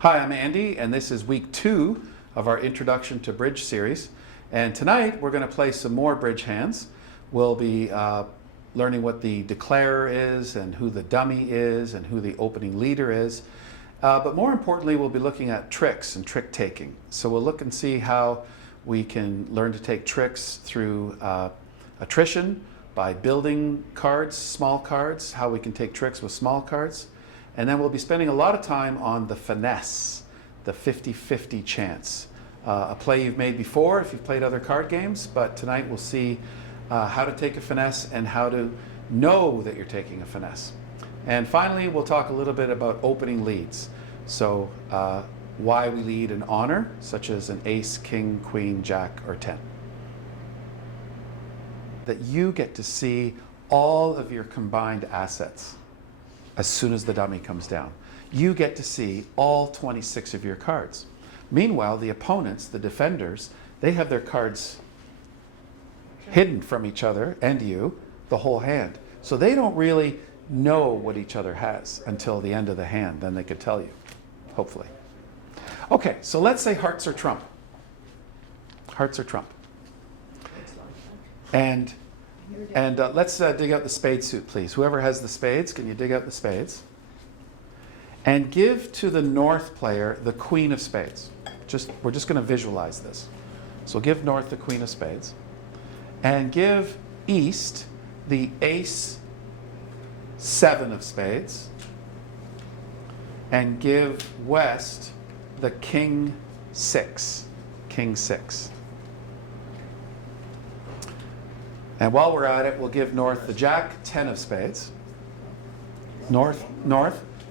Hi, I'm Andy, and this is week 2 of our Introduction to Bridge series. And tonight we're going to play some more bridge hands. We'll be learning what the declarer is, and who the dummy is, and who the opening leader is. But more importantly, we'll be looking at tricks and trick taking. So we'll look and see how we can learn to take tricks through attrition by building cards, small cards, how we can take tricks with small cards. And then we'll be spending a lot of time on the finesse, the 50-50 chance. A play you've made before if you've played other card games, but tonight we'll see how to take a finesse and how to know that you're taking a finesse. And finally, we'll talk a little bit about opening leads. So why we lead an honor, such as an ace, king, queen, jack, or 10. That you get to see all of your combined assets as soon as the dummy comes down. You get to see all 26 of your cards. Meanwhile, the opponents, the defenders, they have their cards hidden from each other and you, the whole hand. So they don't really know what each other has until the end of the hand. Then they could tell you, hopefully. Okay, so let's say hearts are trump. Hearts are trump. And let's dig out the spade suit, please. Whoever has the spades, can you dig out the spades? And give to the north player the queen of spades. We're just going to visualize this. So give north the queen of spades. And give east the ace 7 of spades. And give west the king 6. King 6. And while we're at it, we'll give north the jack 10 of spades. North,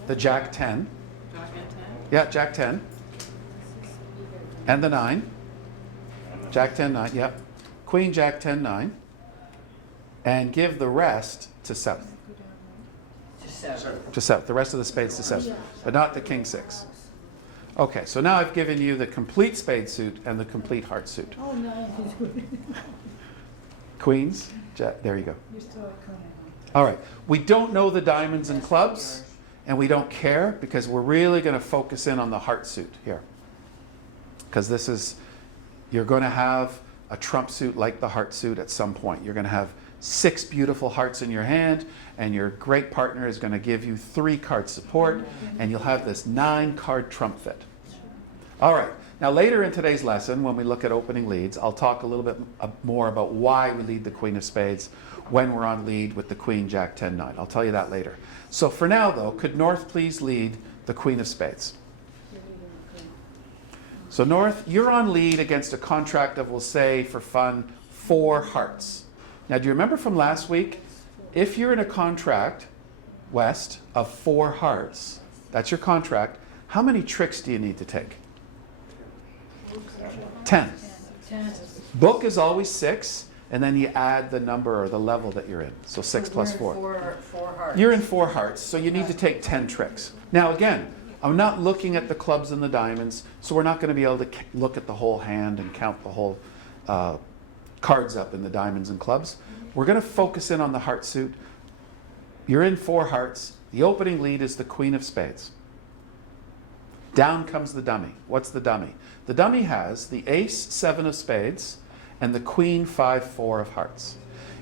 the jack 10. Jack and 10? Yeah, jack 10. And the 9. Jack 10, 9, yeah. Queen, jack 10, 9. And give the rest to south. To 7. To south. The rest of the spades to south. But not the king 6. Okay, so now I've given you the complete spade suit and the complete heart suit. Oh, no. Queens, jack, there you go. All right, we don't know the diamonds and clubs, and we don't care because we're really going to focus in on the heart suit here. Because this is, you're going to have a trump suit like the heart suit at some point. You're going to have 6 beautiful hearts in your hand, and your great partner is going to give you 3 card support, and you'll have this 9-card trump fit. All right. Now later in today's lesson, when we look at opening leads, I'll talk a little bit more about why we lead the queen of spades when we're on lead with the queen, jack, 10, 9. I'll tell you that later. So for now though, could north please lead the queen of spades? So north, you're on lead against a contract of, we'll say for fun, 4 hearts. Now do you remember from last week, if you're in a contract, west, of 4 hearts, that's your contract, how many tricks do you need to take? 10. Book is always 6, and then you add the number or the level that you're in. So 6 plus 4. Four hearts. You're in 4 hearts, so you need to take 10 tricks. Now again, I'm not looking at the clubs and the diamonds, so we're not going to be able to look at the whole hand and count the whole cards up in the diamonds and clubs. We're going to focus in on the heart suit. You're in 4 hearts. The opening lead is the queen of spades. Down comes the dummy. What's the dummy? The dummy has the ace 7 of spades and the queen 5, 4 of hearts.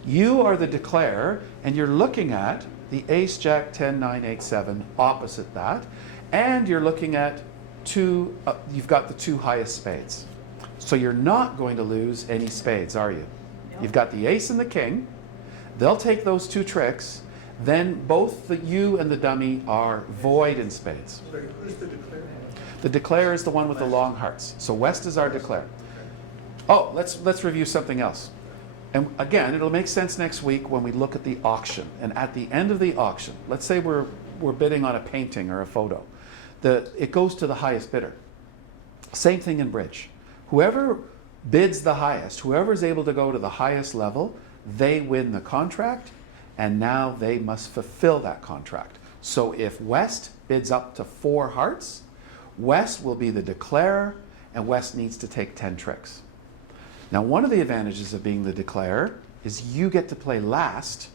You are the declarer, and you're looking at the ace, jack, 10, 9, 8, 7 opposite that, and you're looking at you've got the 2 highest spades. So you're not going to lose any spades, are you? No. You've got the ace and the king. They'll take those 2 tricks. Then both you and the dummy are void in spades. Sorry, who's the declarer? The declarer is the one with the long hearts. So west is our declarer. Oh, let's review something else. And again, it'll make sense next week when we look at the auction. And at the end of the auction, let's say we're bidding on a painting or a photo. It goes to the highest bidder. Same thing in bridge. Whoever bids the highest, whoever is able to go to the highest level, they win the contract, and now they must fulfill that contract. So if west bids up to 4 hearts, west will be the declarer, and west needs to take 10 tricks. Now, one of the advantages of being the declarer is you get to play last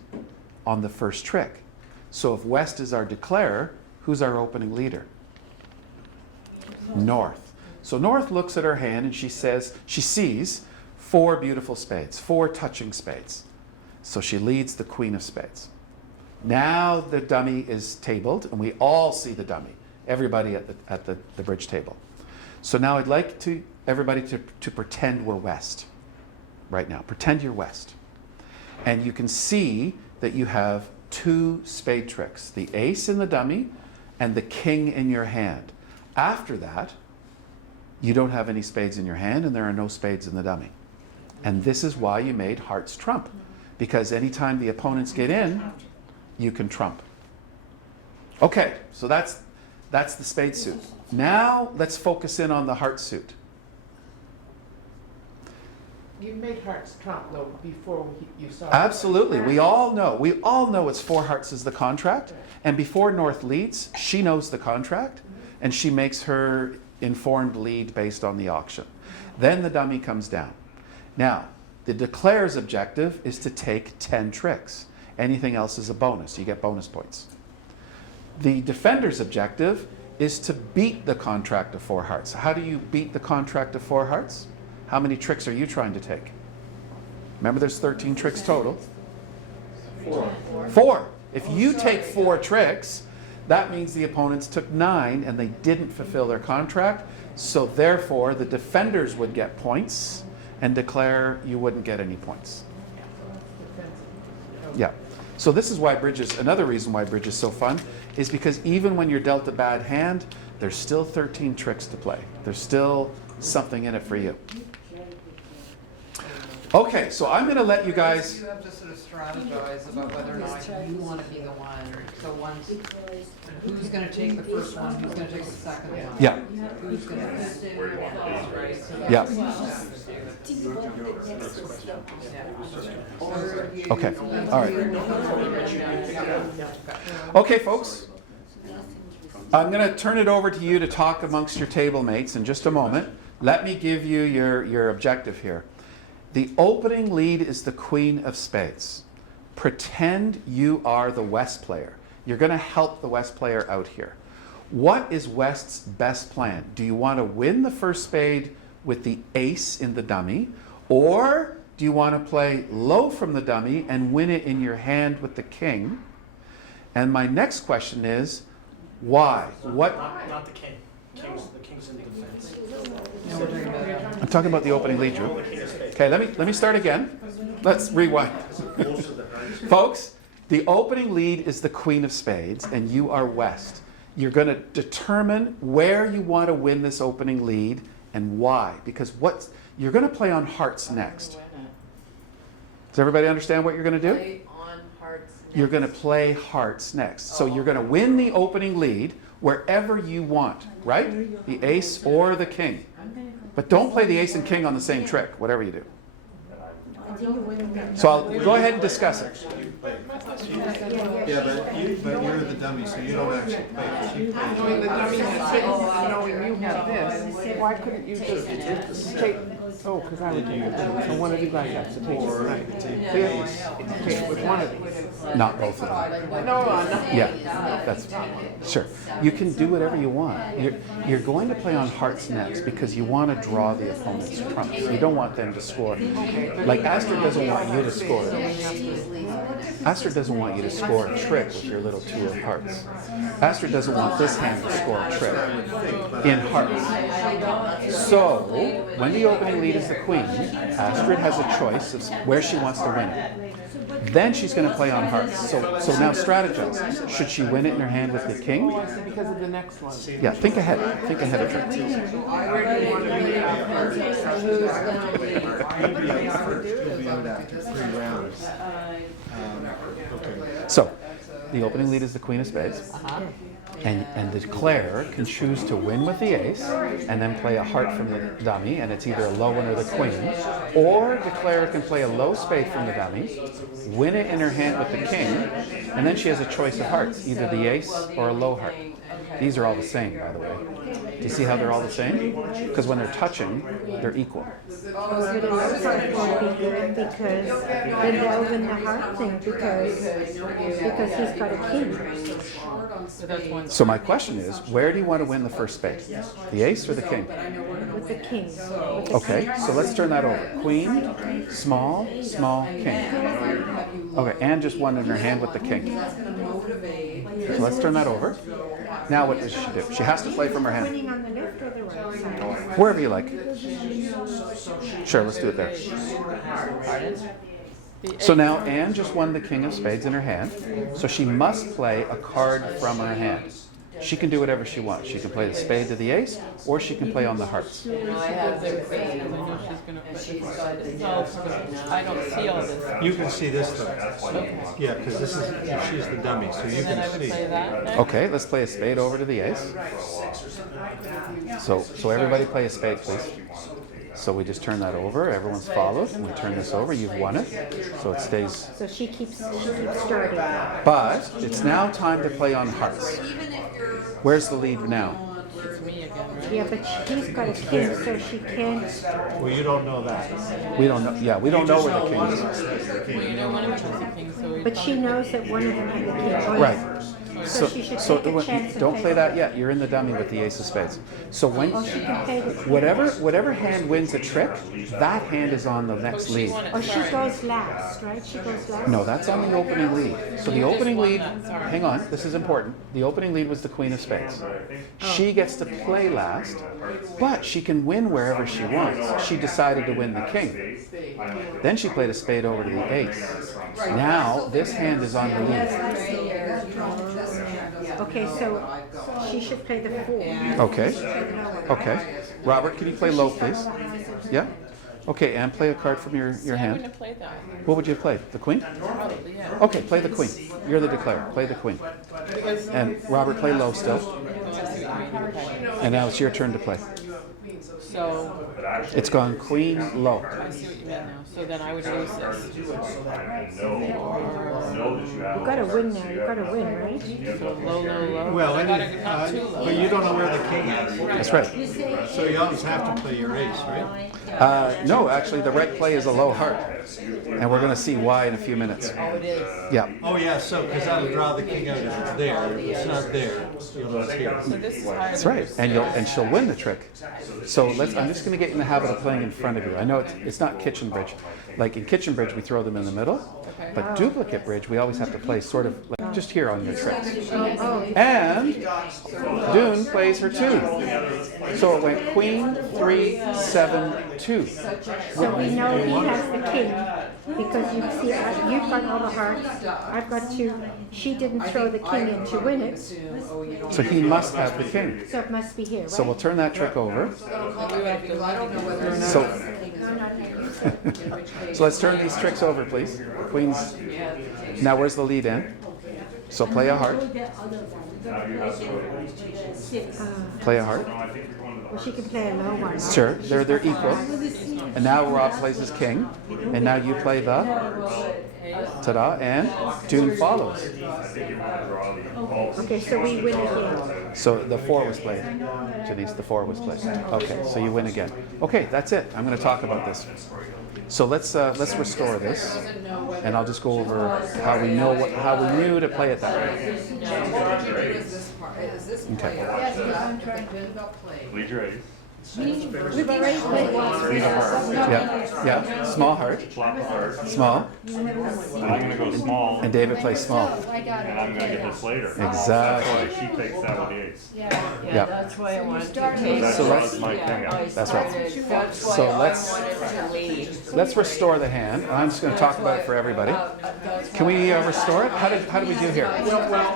on the first trick. So if west is our declarer, who's our opening leader? North. So North looks at her hand and she sees 4 beautiful spades, 4 touching spades. So she leads the queen of spades. Now the dummy is tabled and we all see the dummy, everybody at the bridge table. So now I'd like everybody to pretend we're West right now. Pretend you're West. And you can see that you have 2 spade tricks, the ace in the dummy and the king in your hand. After that, you don't have any spades in your hand and there are no spades in the dummy. And this is why you made hearts trump, because anytime the opponents get in, you can trump. Okay, so that's the spade suit. Now let's focus in on the heart suit. You made hearts trump though before you saw. Absolutely, we all know it's 4 hearts is the contract, and before North leads, she knows the contract, and she makes her informed lead based on the auction. Then the dummy comes down. Now, the declare's objective is to take 10 tricks. Anything else is a bonus. You get bonus points. The defender's objective is to beat the contract of 4 hearts. How do you beat the contract of 4 hearts? How many tricks are you trying to take? Remember, there's 13 tricks total. 4. If you take 4 tricks, that means the opponents took 9 and they didn't fulfill their contract. So therefore, the defenders would get points and declare you wouldn't get any points. Yeah. So this is why another reason why bridge is so fun is because even when you're dealt a bad hand, there's still 13 tricks to play. There's still something in it for you. Okay, so I'm going to let you guys... You have to sort of strategize about whether or not you want to be the one. So who's going to take the first one, who's going to take the second one. Yeah. Who's going to right? So Yeah. Okay, all right. Okay, folks. I'm going to turn it over to you to talk amongst your table mates in just a moment. Let me give you your objective here. The opening lead is the queen of spades. Pretend you are the West player. You're going to help the West player out here. What is West's best plan? Do you want to win the first spade with the ace in the dummy? Or do you want to play low from the dummy and win it in your hand with the king? And my next question is, why? What? Not the king. The king's in defense. I'm talking about the opening lead, Drew. Okay, let me start again. Let's rewind. Folks, the opening lead is the queen of spades, and you are West. You're going to determine where you want to win this opening lead and why. Because you're going to play on hearts next. Does everybody understand what you're going to do? Play on hearts next. You're going to play hearts next. So you're going to win the opening lead wherever you want, right? The ace or the king. But don't play the ace and king on the same trick, whatever you do. So I'll go ahead and discuss it. Yeah, but you're the dummy, so you don't actually play. She Knowing the dummy plays. had six, knowing you had this, why couldn't you just take, because I would do it. So one of you guys has to take it Or you tonight. could take the ace. Take with one of these. Not both of them. No, no. Yeah, that's sure. You can do whatever you want. You're going to play on hearts next because you want to draw the opponent's trumps. You don't want them to score. Like Astrid doesn't want you to score. Astrid doesn't want you to score a trick with your little 2 of hearts. Astrid doesn't want this hand to score a trick in hearts. So when the opening lead is the queen, Astrid has a choice of where she wants to win it. Then she's going to play on hearts. So now strategize. Should she win it in her hand with the king? Because of the next one. Yeah, think ahead. Think ahead of her. Where do you want to be on hearts? You'll be out after 3 rounds. Okay. So the opening lead is the queen of spades. And the declare can choose to win with the ace and then play a heart from the dummy, and it's either a low one or the queen. Or declare can play a low spade from the dummy, win it in her hand with the king, and then she has a choice of hearts, either the ace or a low heart. These are all the same, by the way. Do you see how they're all the same? Because when they're touching, they're equal. Oh, the last part won't be good because then they'll win the heart thing because he's got a king. So that's one. So my question is, where do you want to win the first spade? The ace or the king? With the king. With the Okay, so let's turn that over. Queen, small, small, king. Okay, and just one in her hand with the king. So let's turn that over. Now what does she do? She has to play from her hand. winning on the left or the right side. Wherever you like. Sure, let's do it there. So now Anne just won the king of spades in her hand, so she must play a card from her hand. She can do whatever she wants. She can play the spade to the ace, or she can play on the hearts. I have the spade, and I know she's gonna, but it's all sort of, I don't see all this. You can see this though. Yeah, because this is, she's the dummy, so you And then I can would see. play that next. Okay, let's play a spade over to the ace. So everybody play a spade, please. So we just turn that over. Everyone's followed. We turn this over. You've won it, so it stays. So she keeps starting. But it's now time to play on hearts. Where's the lead now? It's me again, right? Yeah, but he's got a king, so she can't. Well, you don't know that. We don't know. Yeah, we don't know where the king is. Well, you know, one of them has a king, so we. But she knows that one of them has a king. Oh, Right. So she should So take a chance and don't play play that yet. You're in the dummy with the ace of spades. So when Oh, she can play the. whatever hand wins a trick, that hand is on the next She lead. won it, Oh, she sorry. goes last, right? She goes last. No, that's on the opening lead. So the You just opening won lead, that, sorry. hang on, this is important. The opening lead was the queen of spades. She gets to play last, but she can win wherever she wants. She decided to win the king. Then she played a spade over to the ace. Now this hand is on the lead. Okay, so she should play the four. Okay. Okay. Robert, can you play low, please? Yeah? Okay, and play a card from your I hand. wouldn't have played that. What would you play? The queen? Probably, yeah. Okay, play the queen. You're the declarer. Play the queen. And Robert, play low still. Oh, I see what you mean, okay. And now it's your turn to play. So, It's gone queen low. I see what you mean now. So then I would lose this. You gotta win now, you gotta win, right? So low, low, low. Well, I and gotta, not too but low. you don't know where the king is. That's right. So you always have to play your ace, right? No, actually, the right play is a low heart. And we're going to see why in a few minutes. Oh, it is. Yeah. Oh, yeah, so, because that'll draw the king out if it's there. If it's not there, you'll know it's here. So this is higher That's than right. this. And she'll win the trick. So I'm just going to get in the habit of playing in front of you. I know it's not kitchen bridge. Like in kitchen bridge, we throw them in the middle. Okay. But duplicate bridge, we always have to play sort of like just here on your tricks. And Dune plays her two. So it went queen, 3, 7, 2. So we know he has the king, because you see, you've got all the hearts, I've got two. She didn't throw the king in to win it, So he must have the king. so it must be here, right? So we'll turn that trick over. We would have to So, so let's turn these tricks over, please. Queens. Now where's the lead in? So play a heart. Play a heart. Well, she can play a low one. right? Sure, they're equal. And now Rob plays his king. And now you play the ta-da, and Dune follows. Okay, so we win again. So the 4 was played. Janice, the 4 was played. Okay, so you win again. Okay, that's it. I'm going to talk about this. So let's restore this, and I'll just go over how we knew to play it that way. Okay. Lead your ace. We've already played once. Yeah. Small heart. Flop a heart. Small. And I'm gonna go small. And David plays small. And I'm gonna get this later. Exactly. So she takes that with the ace. Yeah. That's why I wanted to So take. that So let's- draws my king out. That's right. That's why So I let's- wanted to lead. Let's restore the hand. I'm just going to talk about it for everybody. Can we restore it? How did we do here?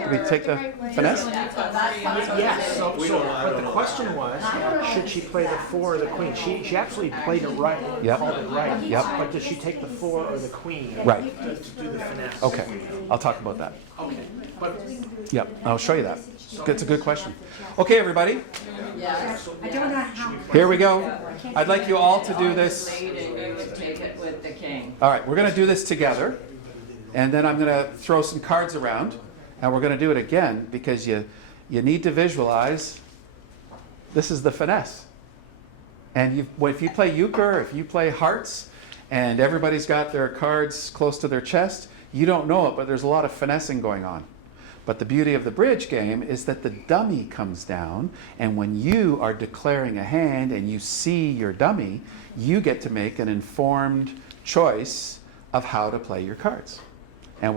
Did we take the finesse? Yes, but the question was, should she play the 4 or the queen? She actually played it right, Yep. called it right. Yep. But does she take the 4 or the queen? Right. To do the finesse? Okay. I'll talk about that. Okay, but Yep. I'll show you that. It's a good question. Okay, everybody. I don't know how. Here we go. I'd like you all to do this. Lead and you would take it with the king. All right, we're going to do this together. And then I'm going to throw some cards around. And we're going to do it again because you need to visualize this is the finesse. And if you play euchre, if you play hearts, and everybody's got their cards close to their chest, you don't know it, but there's a lot of finessing going on. But the beauty of the bridge game is that the dummy comes down, and when you are declaring a hand and you see your dummy, you get to make an informed choice of how to play your cards. And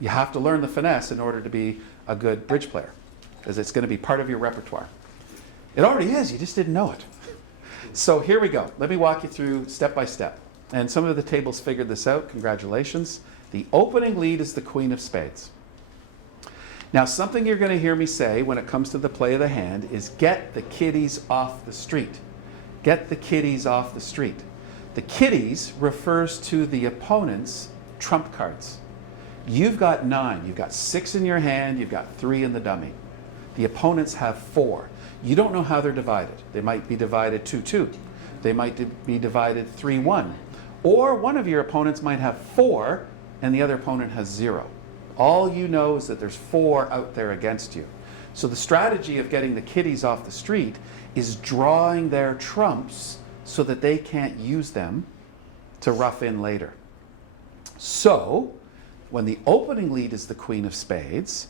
you have to learn the finesse in order to be a good bridge player, because it's going to be part of your repertoire. It already is, you just didn't know it. So here we go. Let me walk you through step by step. And some of the tables figured this out. Congratulations. The opening lead is the Queen of Spades. Now, something you're going to hear me say when it comes to the play of the hand is get the kiddies off the street. Get the kiddies off the street. The kiddies refers to the opponent's trump cards. You've got 9. You've got 6 in your hand. You've got 3 in the dummy. The opponents have 4. You don't know how they're divided. They might be divided 2-2. They might be divided 3-1. Or one of your opponents might have 4 and the other opponent has 0. All you know is that there's 4 out there against you. So the strategy of getting the kiddies off the street is drawing their trumps so that they can't use them to rough in later. So when the opening lead is the Queen of Spades,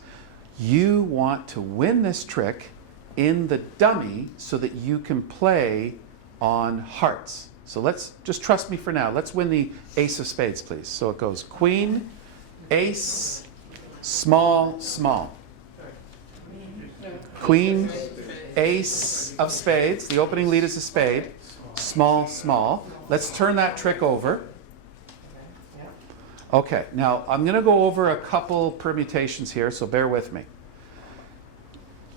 you want to win this trick in the dummy so that you can play on hearts. So let's just trust me for now. Let's win the Ace of Spades, please. So it goes Queen, Ace, small, small. Queen, Ace of Spades. The opening lead is a spade. Small, small. Let's turn that trick over. Okay, now I'm going to go over a couple permutations here, so bear with me.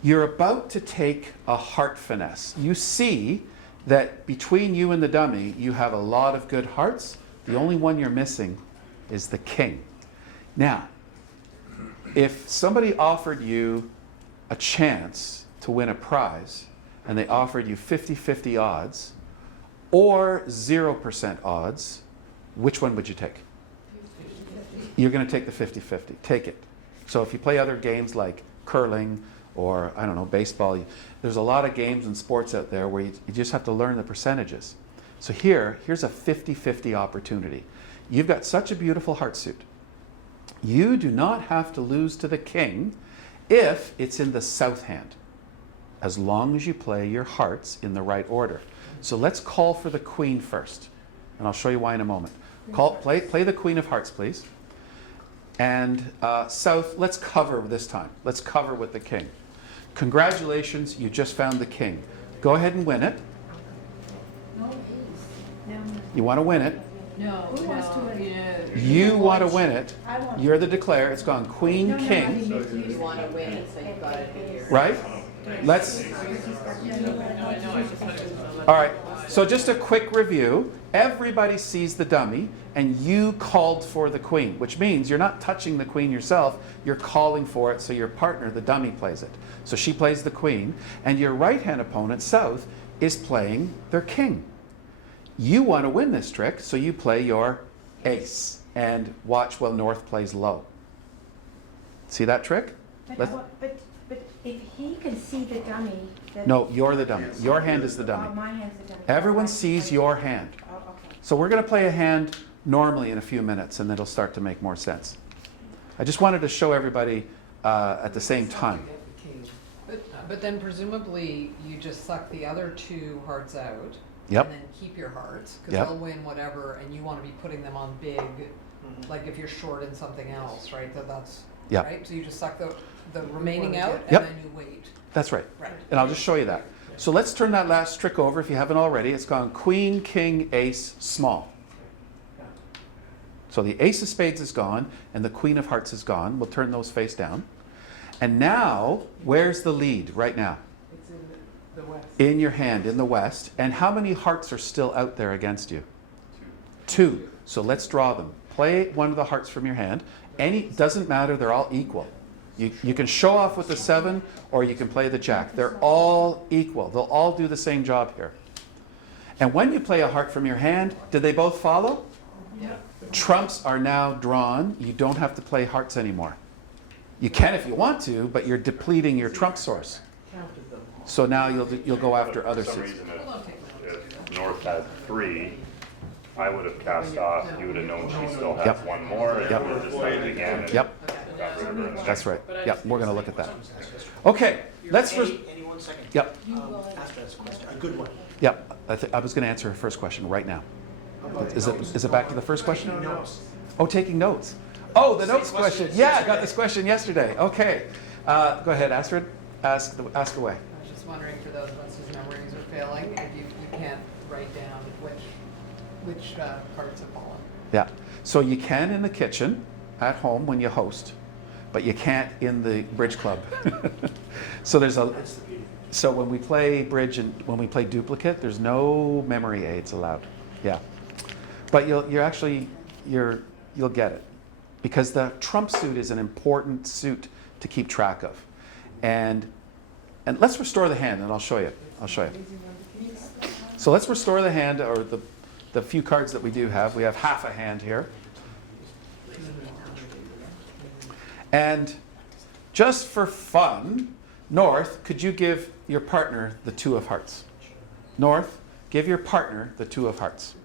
You're about to take a heart finesse. You see that between you and the dummy, you have a lot of good hearts. The only one you're missing is the king. Now, if somebody offered you a chance to win a prize, and they offered you 50-50 odds, or 0% odds, which one would you take? You're going to take the 50-50. Take it. So if you play other games like curling or, I don't know, baseball, there's a lot of games and sports out there where you just have to learn the percentages. So here's a 50-50 opportunity. You've got such a beautiful heart suit. You do not have to lose to the king if it's in the south hand, as long as you play your hearts in the right order. So let's call for the queen first, and I'll show you why in a moment. Play the Queen of Hearts, please. And south, let's cover this time. Let's cover with the king. Congratulations, you just found the king. Go ahead and win it. You want to win it. No, You want to win it. You're the declare. It's gone queen, king. you want to win it, so you've got to be here. Right? Let's. All right. So just a quick review. Everybody sees the dummy, and you called for the queen, which means you're not touching the queen yourself. You're calling for it, so your partner, the dummy, plays it. So she plays the queen, and your right-hand opponent, south, is playing their king. You want to win this trick, so you play your ace, and watch while north plays low. See that trick? But if he can see the dummy, then... No, you're the dummy. Your hand is the dummy. Oh, my hand's the dummy. Everyone sees your hand. Oh, okay. So we're going to play a hand normally in a few minutes, and it'll start to make more sense. I just wanted to show everybody at the same time. But then presumably you just suck the other 2 hearts out. Yep. And then keep your hearts, because Yep. they'll win whatever, and you want to be putting them on big, like if you're short in something else, right? That's Yep. right. So you just suck the remaining out, and Yep. then you wait. That's right. Right. And I'll just show you that. So let's turn that last trick over if you haven't already. It's gone queen, king, ace, small. So the ace of spades is gone, and the queen of hearts is gone. We'll turn those face down. And now, where's the lead right now? It's in the west. In your hand, in the west. And how many hearts are still out there against you? 2. So let's draw them. Play one of the hearts from your hand. Doesn't matter, they're all equal. You can show off with the 7, or you can play the jack. They're all equal. They'll all do the same job here. And when you play a heart from your hand, did they both follow? Yeah. Trumps are now drawn. You don't have to play hearts anymore. You can if you want to, but you're depleting your trump source. So now you'll go after other For some suits. reason, if North had 3, I would have cast off, you would have known she still has Yep. one more, and Yep. you would have just done it again. And Yep, got rid of her in the that's next right. Yep, we're gonna look at that. Okay, let's first, Any 1 second. yep, Ask us a question, a good one. yep. I was gonna answer her first question right now. Is it back to the first question? Oh, taking notes. Oh, the notes question. Yeah, I got this question yesterday. Okay. Go ahead, Astrid. Ask away. I was just wondering for those ones whose memories are failing, if you can't write down which cards have fallen. Yeah. So you can in the kitchen, at home when you host, but you can't in the bridge club. So when we play bridge and when we play duplicate, there's no memory aids allowed. Yeah. But you'll get it. Because the trump suit is an important suit to keep track of. And let's restore the hand, and I'll show you. So let's restore the hand, or the few cards that we do have. We have half a hand here. And just for fun, North, could you give your partner the 2 of hearts? North, give your partner the 2 of hearts.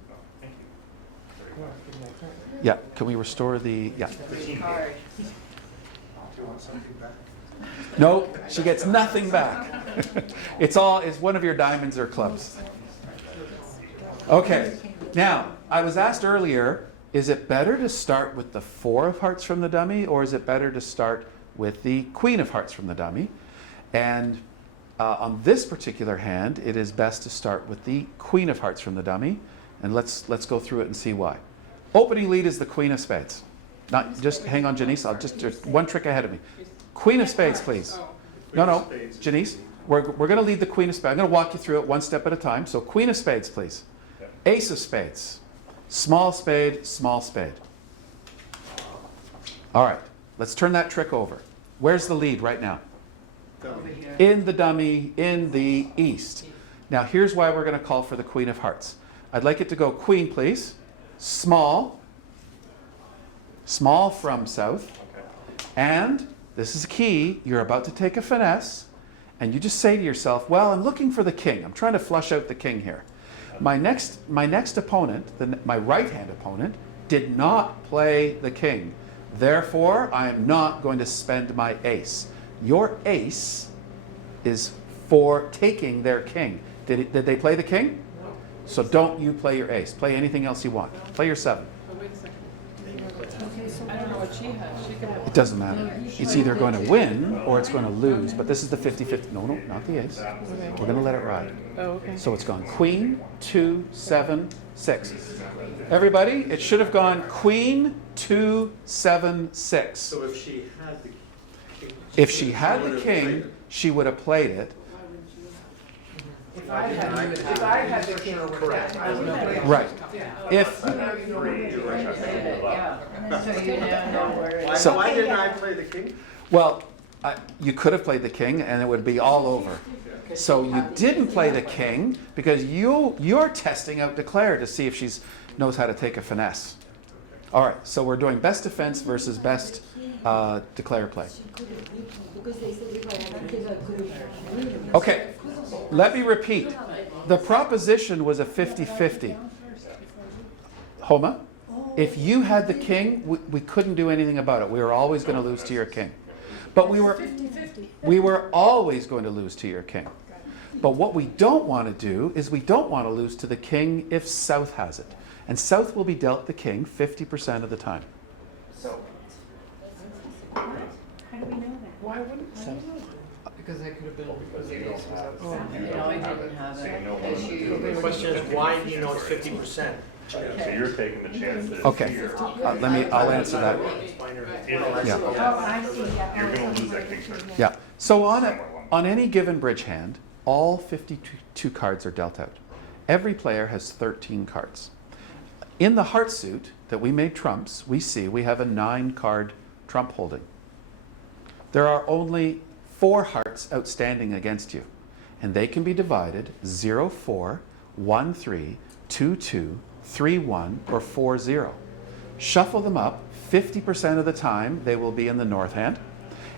Yeah, can we restore the, yeah. No, she gets nothing back. It's one of your diamonds or clubs. Okay, now, I was asked earlier, is it better to start with the 4 of hearts from the dummy, or is it better to start with the queen of hearts from the dummy? And on this particular hand, it is best to start with the queen of hearts from the dummy, and let's go through it and see why. Opening lead is the queen of spades. Not just hang on, Janice. I'll just one trick ahead of me. Queen of spades, please. No, Janice. We're going to lead the queen of spades. I'm going to walk you through it one step at a time. So queen of spades, please. Ace of spades. Small spade, small spade. All right. Let's turn that trick over. Where's the lead right now? In the dummy, in the east. Now here's why we're going to call for the queen of hearts. I'd like it to go queen, please. Small from south, and this is key, you're about to take a finesse, and you just say to yourself, well, I'm looking for the king. I'm trying to flush out the king here. My next opponent, my right-hand opponent, did not play the king. Therefore, I am not going to spend my ace. Your ace is for taking their king. Did they play the king? So don't you play your ace. Play anything else you want. Play your 7. I don't know what she has. She could have. It doesn't matter. It's either going to win or it's going to lose. But this is the 50-50. No, not the ace. We're going to let it ride. Oh, okay. So it's gone queen, 2, 7, 6. Everybody, it should have gone queen, 2, 7, 6. So if she had the king. If she had the king, she would have played it. If I had the king, Correct. I would have. Right. If So you now know where it is. So- Why didn't I play the king? Well, you could have played the king and it would be all over. So you didn't play the king because you're testing out Declare to see if she knows how to take a finesse. All right, so we're doing best defense versus best Declare play. Okay, let me repeat. The proposition was a 50-50. Homa, if you had the king, we couldn't do anything about it. We were always going to lose to your king. But we were always going to lose to your king. But what we don't want to do is we don't want to lose to the king if South has it. And South will be dealt the king 50% of the time. So, How do we know that? why wouldn't South? Because it could have been because the ace was You outstanding. know, I didn't have it. The question is, why do you know it's 50%? So you're taking the chance that it's Okay, here. I'll answer that. Yeah. Oh, I see, yeah. You're going to lose that king card. Yeah. So on any given bridge hand, all 52 cards are dealt out. Every player has 13 cards. In the heart suit that we made trumps, we see we have a 9-card trump holding. There are only 4 hearts outstanding against you, and they can be divided 0-4, 1-3, 2-2, 3-1, or 4-0. Shuffle them up. 50% of the time they will be in the north hand,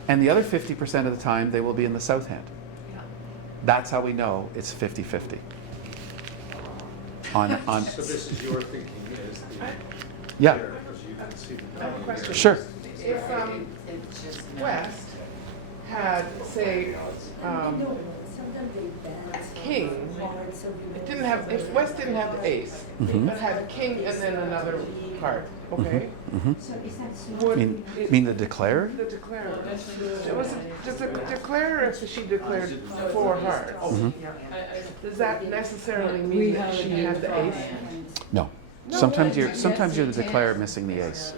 And the other 50% of the time, they will be in the south hand. That's how we know it's 50-50. On So this is your thinking, is the, yeah, because you can see the I have a question. sure. If West had, say, king, it didn't have, if West didn't have the ace, but had king and then another card, okay? Would Mean the declare? the declarer, does the declarer, if she declared 4 hearts, does that necessarily mean that she had the ace? No. Sometimes you're the declare missing the ace.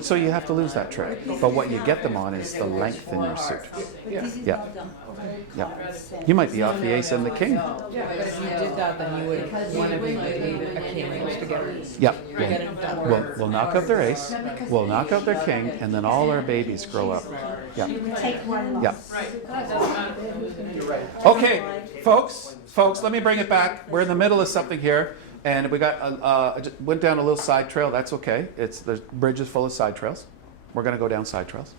So you have to lose that trick. But what you get them on is the length in your suit. Yeah. Yeah. You might be off the ace and the king. But if you did that, then you would, one of you would leave a king close together. Yeah. Get it done. We'll knock out their ace, we'll knock out their king, and then all our babies grow up. Yeah. Yeah. Okay, folks, let me bring it back. We're in the middle of something here, and we got I just went down a little side trail. That's okay. The bridge is full of side trails. We're going to go down side trails.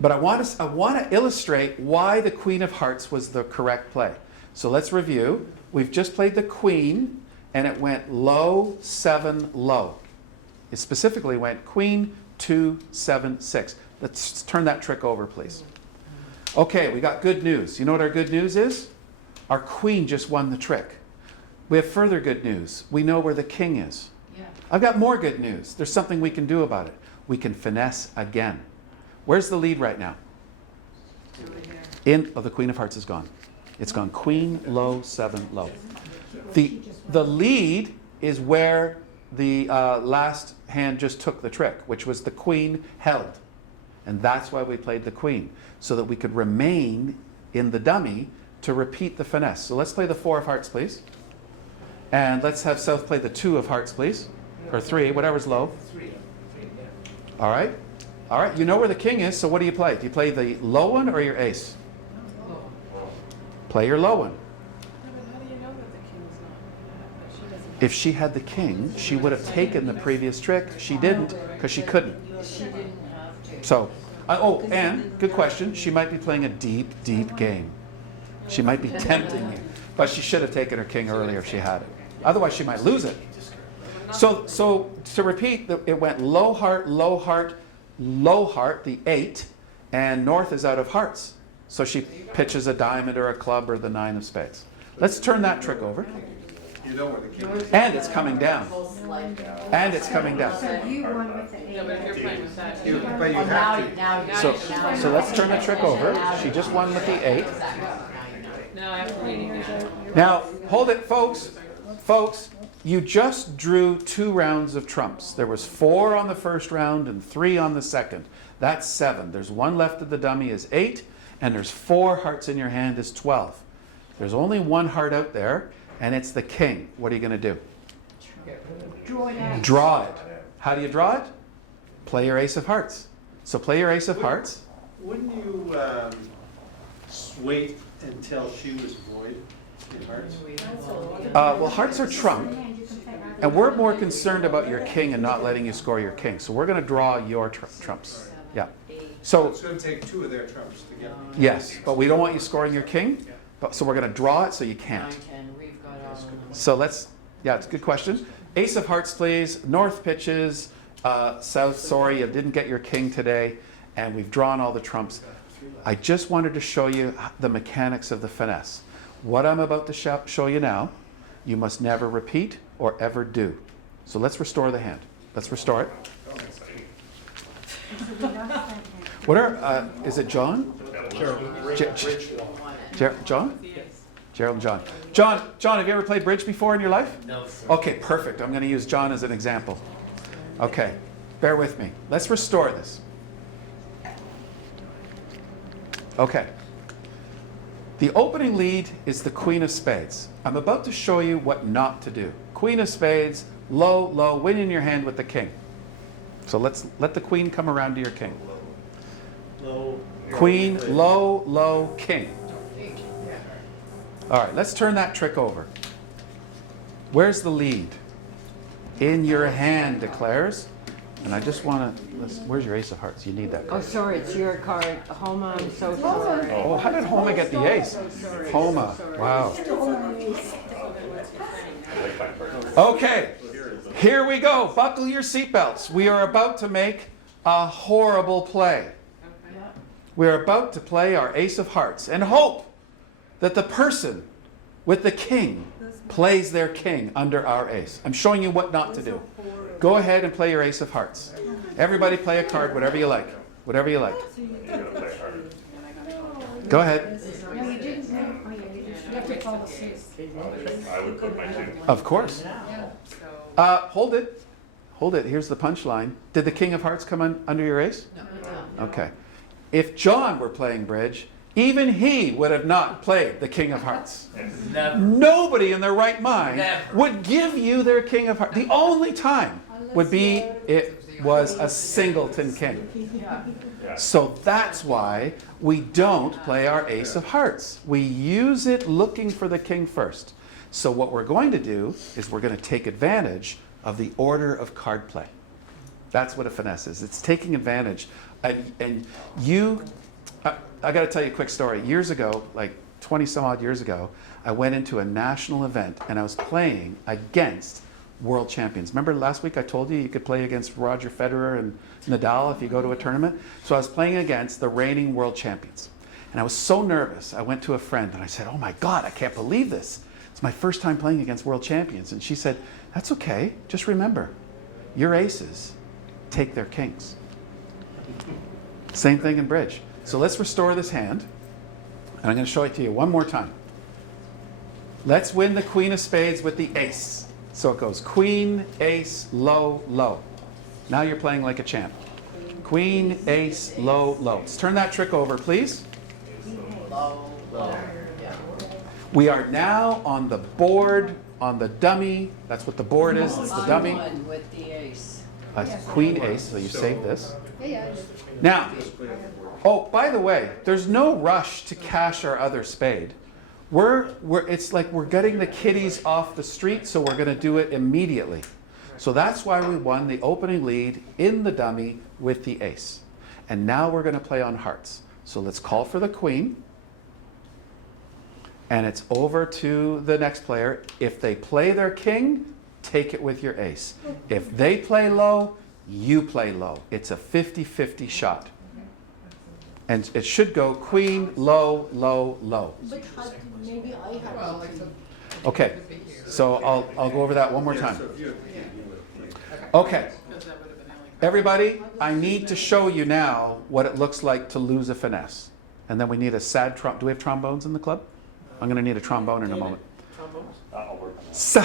But I want to illustrate why the Queen of Hearts was the correct play. So let's review. We've just played the Queen, and it went low, 7, low. It specifically went Queen, 2, 7, 6. Let's turn that trick over, please. Okay, we got good news. You know what our good news is? Our Queen just won the trick. We have further good news. We know where the King is. I've got more good news. There's something we can do about it. We can finesse again. Where's the lead right now? The Queen of Hearts is gone. It's gone Queen, low, 7, low. The lead is where the last hand just took the trick, which was the Queen held. And that's why we played the Queen, so that we could remain in the dummy to repeat the finesse. So let's play the 4 of Hearts, please. And let's have South play the 2 of Hearts, please. Or 3, whatever's low. All right. All right, you know where the King is, so what do you play? Do you play the low one or your ace? Play your low one. How do you know that the king's not? She doesn't. If she had the King, she would have taken the previous trick. She didn't, because she couldn't. She didn't have to. So, and good question, she might be playing a deep, deep game. She might be tempting you, but she should have taken her King earlier if she had it. Otherwise, she might lose it. So to repeat, it went low heart, low heart, low heart, the 8, and North is out of hearts. So she pitches a diamond or a club or the 9 of spades. Let's turn that trick over. you know where the King is. And it's coming down. And it's coming down. So you won with the No, but if you're playing with that. But you have to. So let's turn the trick over. She just won with the 8. No, after reading that. Now, hold it, folks. Folks, you just drew 2 rounds of trumps. There was 4 on the first round and 3 on the second. That's 7. There's 1 left of the dummy is 8, and there's 4 hearts in your hand is 12. There's only 1 heart out there, and it's the King. What are you going to do? draw it out. Draw it. How do you draw it? Play your ace of hearts. So play your ace of hearts. Wouldn't you wait until she was void in hearts? Well, hearts are trump, and we're more concerned about your King and not letting you score your King. So we're going to draw your trumps. Yeah. So It's going to take 2 of their trumps to get. yes, but we don't want you scoring your King. So we're going to draw it so you can't. So let's, yeah, it's a good question. Ace of hearts, please. North pitches. South, sorry, you didn't get your King today. And we've drawn all the trumps. I just wanted to show you the mechanics of the finesse. What I'm about to show you now, you must never repeat or ever do. So let's restore the hand. Let's restore it. What are, is it John? John? Gerald and John. John, have you ever played bridge before in your life? No, sir. Okay, perfect. I'm going to use John as an example. Okay, bear with me. Let's restore this. Okay. The opening lead is the Queen of Spades. I'm about to show you what not to do. Queen of Spades, low, low, win in your hand with the King. So let's let the Queen come around to your King. Low. Queen, low, low, King. All right, let's turn that trick over. Where's the lead? In your hand declares. And I just want to, where's your ace of hearts? You need that Oh, card. sorry, it's your card. Homa, I'm so sorry. Oh, how did Homa get the ace? Homa, wow. Okay, here we go. Buckle your seatbelts. We are about to make a horrible play. We are about to play our ace of hearts and hope that the person with the king plays their king under our ace. I'm showing you what not to do. Go ahead and play your ace of hearts. Everybody play a card, whatever you like. Whatever you like. Go ahead. I would put my 2. Of course. Hold it. Hold it. Here's the punchline. Did the king of hearts come under your ace? No. Okay. If John were playing bridge, even he would have not played the king of hearts. Never. Nobody in their right mind Never. would give you their king of hearts. The only time would be it was a singleton king. So that's why we don't play our ace of hearts. We use it looking for the king first. So what we're going to do is we're going to take advantage of the order of card play. That's what a finesse is. It's taking advantage. And you, I got to tell you a quick story. Years ago, like 20 some odd years ago, I went into a national event and I was playing against world champions. Remember last week I told you you could play against Roger Federer and Nadal if you go to a tournament? So I was playing against the reigning world champions. And I was so nervous. I went to a friend and I said, oh my God, I can't believe this. It's my first time playing against world champions. And she said, that's okay. Just remember, your aces take their kings. Same thing in bridge. So let's restore this hand. And I'm going to show it to you one more time. Let's win the queen of spades with the ace. So it goes queen, ace, low, low. Now you're playing like a champ. Queen, ace, low, low. Let's turn that trick over, please. We are now on the board, on the dummy. That's what the board is. It's the dummy. With the ace. Queen, ace. So you save this. Now, oh, by the way, there's no rush to cash our other spade. It's like we're getting the kiddies off the street, so we're going to do it immediately. So that's why we won the opening lead in the dummy with the ace. And now we're going to play on hearts. So let's call for the queen. And it's over to the next player. If they play their king, take it with your ace. If they play low, you play low. It's a 50-50 shot. And it should go queen, low, low, low. Maybe I have. Well, like, so Okay, so I'll go over that one more time. Okay, everybody, I need to show you now what it looks like to lose a finesse. And then we need a sad trombone. Do we have trombones in the club? I'm going to need a trombone in a moment. I'll work on that. So,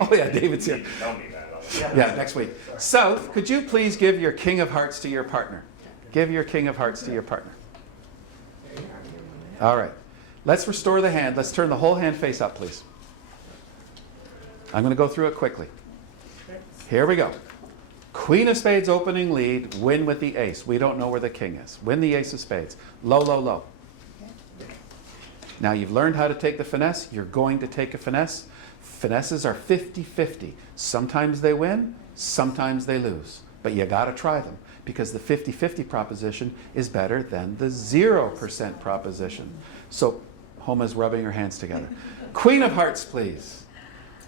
oh yeah, David's here. Tell me that. Yeah, next week. South, could you please give your king of hearts to your partner? Give your king of hearts to your partner. All right. Let's restore the hand. Let's turn the whole hand face up, please. I'm going to go through it quickly. Here we go. Queen of spades opening lead, win with the ace. We don't know where the king is. Win the ace of spades. Low, low, low. Now you've learned how to take the finesse. You're going to take a finesse. Finesses are 50-50. Sometimes they win, sometimes they lose. But you got to try them because the 50-50 proposition is better than the 0% proposition. So Homa's rubbing her hands together. Queen of hearts, please.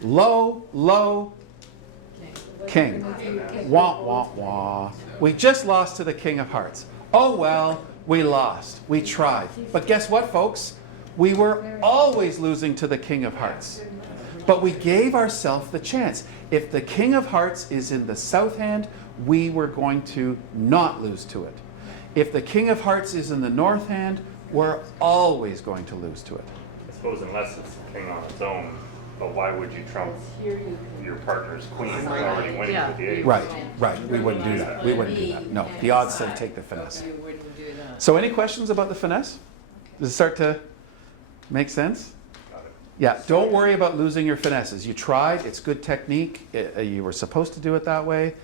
Low, low, king. Wah, wah, wah. We just lost to the king of hearts. Oh well, we lost. We tried. But guess what, folks? We were always losing to the king of hearts. But we gave ourselves the chance. If the king of hearts is in the south hand, we were going to not lose to it. If the king of hearts is in the north hand, we're always going to lose to it. I suppose unless it's the king on its own, but why would you trump your partner's queen who's already winning with the ace? Right, right. We wouldn't do that. We wouldn't do that. No, the odds said take the finesse. You wouldn't do that. So any questions about the finesse? Does it start to make sense? Got it. Yeah, don't worry about losing your finesses. You tried, it's good technique, you were supposed to do it that way,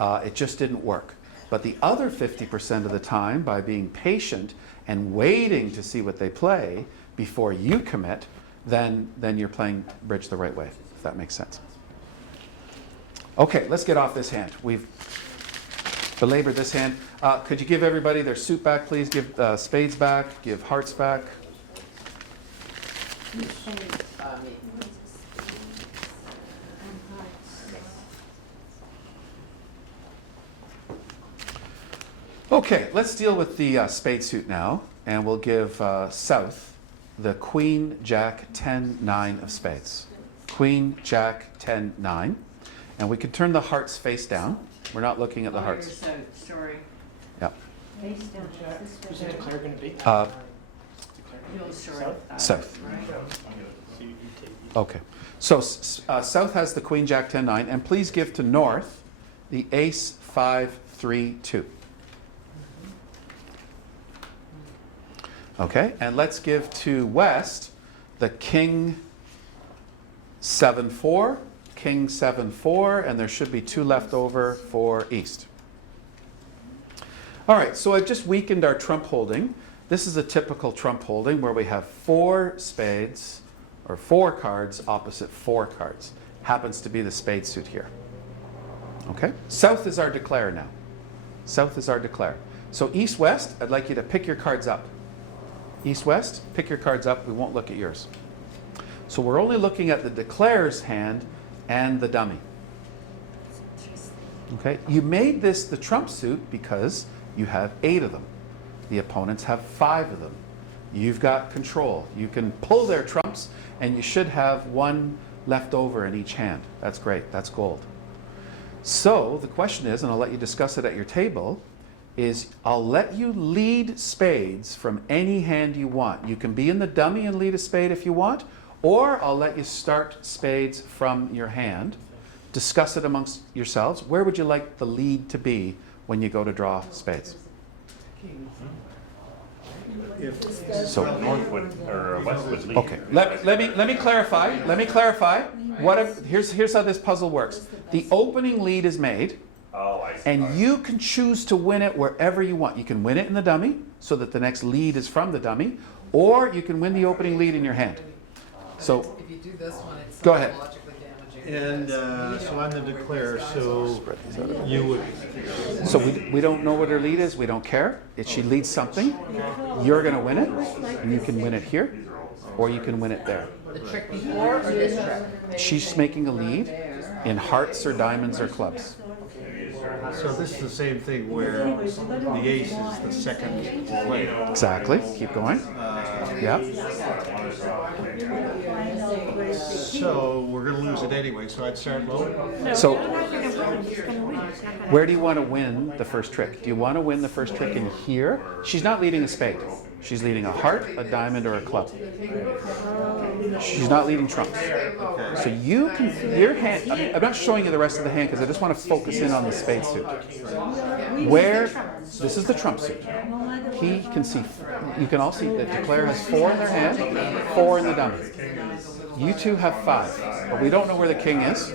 it just didn't work. But the other 50% of the time, by being patient and waiting to see what they play before you commit, then you're playing bridge the right way, if that makes sense. Okay, let's get off this hand. belabor this hand. Could you give everybody their suit back, please? Give spades back, give hearts back. Okay, let's deal with the spade suit now, and we'll give South the Queen, Jack, 10, 9 of spades. Queen, Jack, 10, 9. And we can turn the hearts face down. We're not looking at the hearts. Sorry. Yeah. Face down. Who's the declare going to be? No, sorry. South. Okay. So South has the Queen, Jack, 10, 9. And please give to North the Ace, 5, 3, 2. Okay, and let's give to West the King 7-4, King 7-4, and there should be 2 left over for East. All right, so I've just weakened our trump holding. This is a typical trump holding where we have 4 spades, or 4 cards opposite 4 cards. Happens to be the spade suit here. Okay, South is our declare now. South is our declare. So East-West, I'd like you to pick your cards up. East-West, pick your cards up. We won't look at yours. So we're only looking at the declare's hand and the dummy. Okay, you made this the trump suit because you have 8 of them. The opponents have 5 of them. You've got control. You can pull their trumps, and you should have 1 left over in each hand. That's great. That's gold. So the question is, and I'll let you discuss it at your table, is I'll let you lead spades from any hand you want. You can be in the dummy and lead a spade if you want, or I'll let you start spades from your hand. Discuss it amongst yourselves. Where would you like the lead to be when you go to draw spades? So North would, or West would lead. okay, let me clarify. Let me clarify. Here's how this puzzle works. The opening lead is made. Oh, I see. And you can choose to win it wherever you want. You can win it in the dummy, so that the next lead is from the dummy, or you can win the opening lead in your hand. So, If you do this one, it's Go ahead. psychologically damaging. And so I'm the declare, so you would, so we don't know what her lead is. We don't care. If she leads something, you're going to win it, and you can win it here, or you can win it there. The trick before or this trick? She's making a lead in hearts or diamonds or clubs. so this is the same thing where the ace is the second player. Exactly. Keep going. Yeah. So we're gonna lose it anyway, so I'd start low. So He's gonna win. He's gonna win. He's not gonna. where do you want to win the first trick? Do you want to win the first trick in here? She's not leading a spade. She's leading a heart, a diamond, or a club. She's not leading trumps. So you can, your hand, I'm not showing you the rest of the hand because I just want to focus in on the spade suit. Where, this is the trump suit. He can see, you can all see that declare has 4 in their hand, 4 in the dummy. You two have 5, but we don't know where the king is.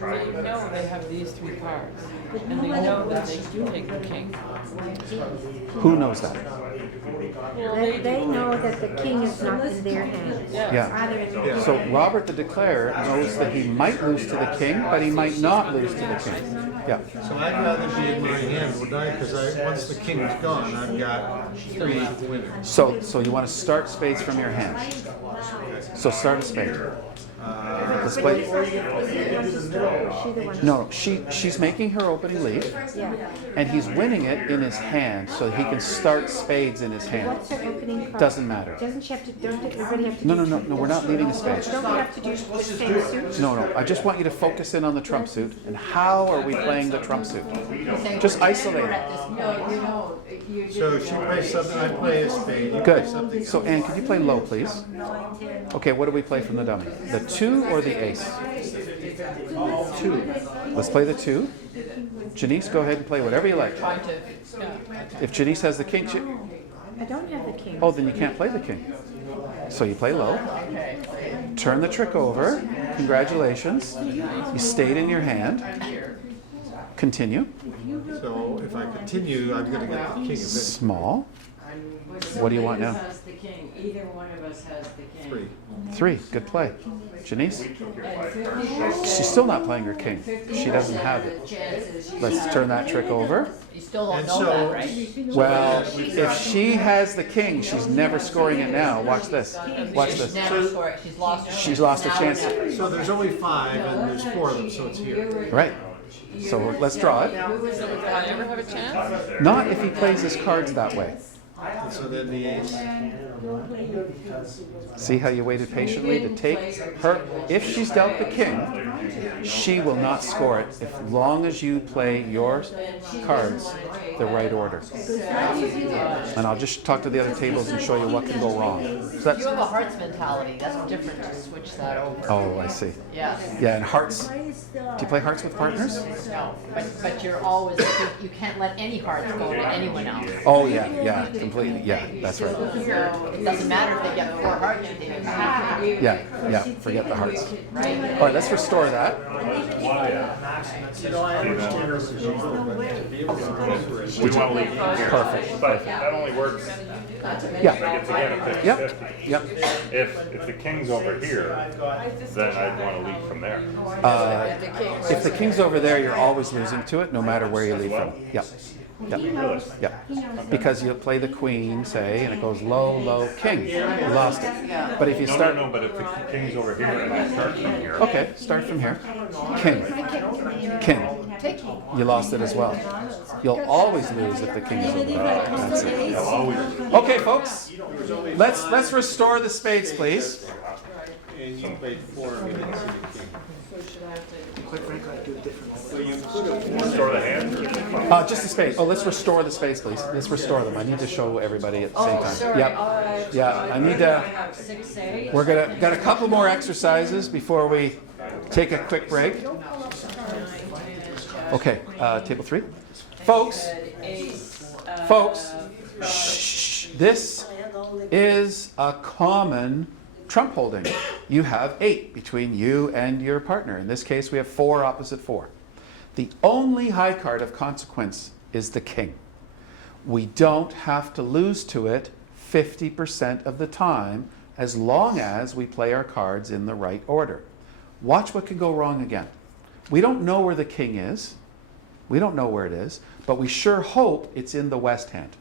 They know they have these 3 cards, and they know that they do take the king. Who knows that? They know that the king is not in their hands. Yeah. Either in the So Robert the declare knows that he might lose to the king, but he might not lose to the king. Yeah. So I'd rather be in my hand, would I? Because once the king's gone, I've got 3 winners. So you want to start spades from your hand. So start a spade. Let's play. Is she the one? No, she's making her opening lead, Yeah. and he's winning it in his hand, so he can start spades in his hand. What's her opening card? Doesn't matter. Doesn't she have to, don't everybody have to No, do? no, no, no, we're not leading a spade. Don't we have to do the same suit? No, no, I just want you to focus in on the trump suit, and how are we playing the trump suit? Just isolate it. So she plays something, I play a spade, you play Good. something. So Anne, could you play low, please? Okay, what do we play from the dummy? The 2 or the ace? 2. Let's play the 2. Janice, go ahead and play whatever you like. If Janice has the king, I don't have the king. oh, then you can't play the king. So you play low. Turn the trick over. Congratulations. You stayed in your hand. Continue. So if I continue, I'm gonna get the king eventually. Small. What do you want now? Has the king. Either one of us has the king. 3. 3. Good play. Janice? We took your And 5 50%. first. She's still not playing her king. She doesn't have The it. chances she Let's has- turn that trick over. You still don't And know so- that, right? Well, if she has the king, she's never scoring it now. Watch this. Watch She's this. never scored. She's lost her She's lost her Now chance. never. So there's only 5 and there's 4 of them, so it's here. Right. So let's draw it. Who was Does I ever have a chance? Not if he plays his cards that way. And so then the ace. See how you waited patiently to take her? If she's dealt the king, she will not score it as long as you play your cards the right order. And I'll just talk to the other tables and show you what can go wrong. So that's, You have a hearts mentality. That's different to switch that over. oh, I see. Yeah. Yeah, and hearts. Do you play hearts with partners? No, but you're always, you can't let any hearts go to anyone else. Oh, yeah, completely. Yeah, that's right. So it doesn't matter if they get 4 hearts, they have to. Yeah, forget the hearts. Right? All right, let's restore that. You know, I understand this is wrong, but to be able to go for it. We want to leave from here. Perfect. But that only works, Yeah, like it's again a 50-50. yep. If the king's over here, then I'd want to lead from there. If the king's over there, you're always losing to it, no matter where you leave from. Yep. Really? Yep. Because you play the queen, say, and it goes low, low, king. You lost it. But if you No, start, no, but if the king's over here and I start from here. okay, start from here. King, king. You lost it as well. You'll always lose if the king is over there. That's it. I'll always. Okay, folks. Let's restore the spades, please. And you played 4 and we didn't see the king. Quite frankly, I'd do it differently. So you could have Restore the hand or just fine? Just the spades. Oh, let's restore the spades, please. Let's restore them. I need to show everybody at the same time. Yep. Yeah, I need to. 6-8. We're got a couple more exercises before we take a quick break. Okay, table 3. Folks, shh, this is a common trump holding. You have 8 between you and your partner. In this case, we have 4 opposite 4. The only high card of consequence is the king. We don't have to lose to it 50% of the time as long as we play our cards in the right order. Watch what can go wrong again. We don't know where the king is. We don't know where it is, but we sure hope it's in the west hand.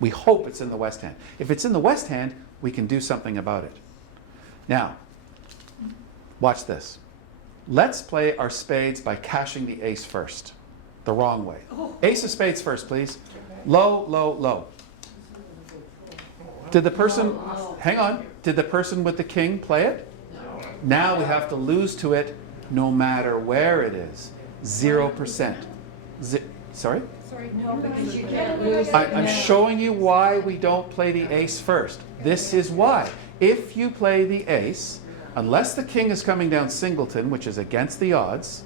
We hope it's in the west hand. If it's in the west hand, we can do something about it. Now, watch this. Let's play our spades by cashing the ace first. The wrong way. Ace of spades first, please. Low, low, low. Did the person, hang on, did the person with the king play it? Now we have to lose to it no matter where it is. 0%. Sorry? I'm showing you why we don't play the ace first. This is why. If you play the ace, unless the king is coming down singleton, which is against the odds,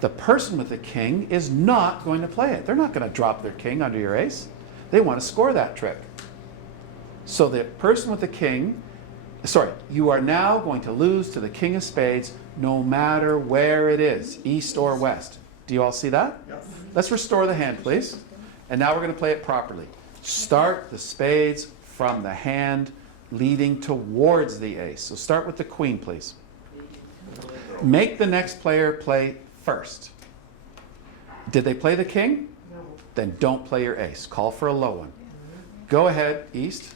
the person with the king is not going to play it. They're not going to drop their king under your ace. They want to score that trick. So the person with the king, you are now going to lose to the king of spades no matter where it is, east or west. Do you all see that? Yes. Let's restore the hand, please. And now we're going to play it properly. Start the spades from the hand leading towards the ace. So start with the queen, please. Make the next player play first. Did they play the king? No. Then don't play your ace. Call for a low one. Go ahead, east.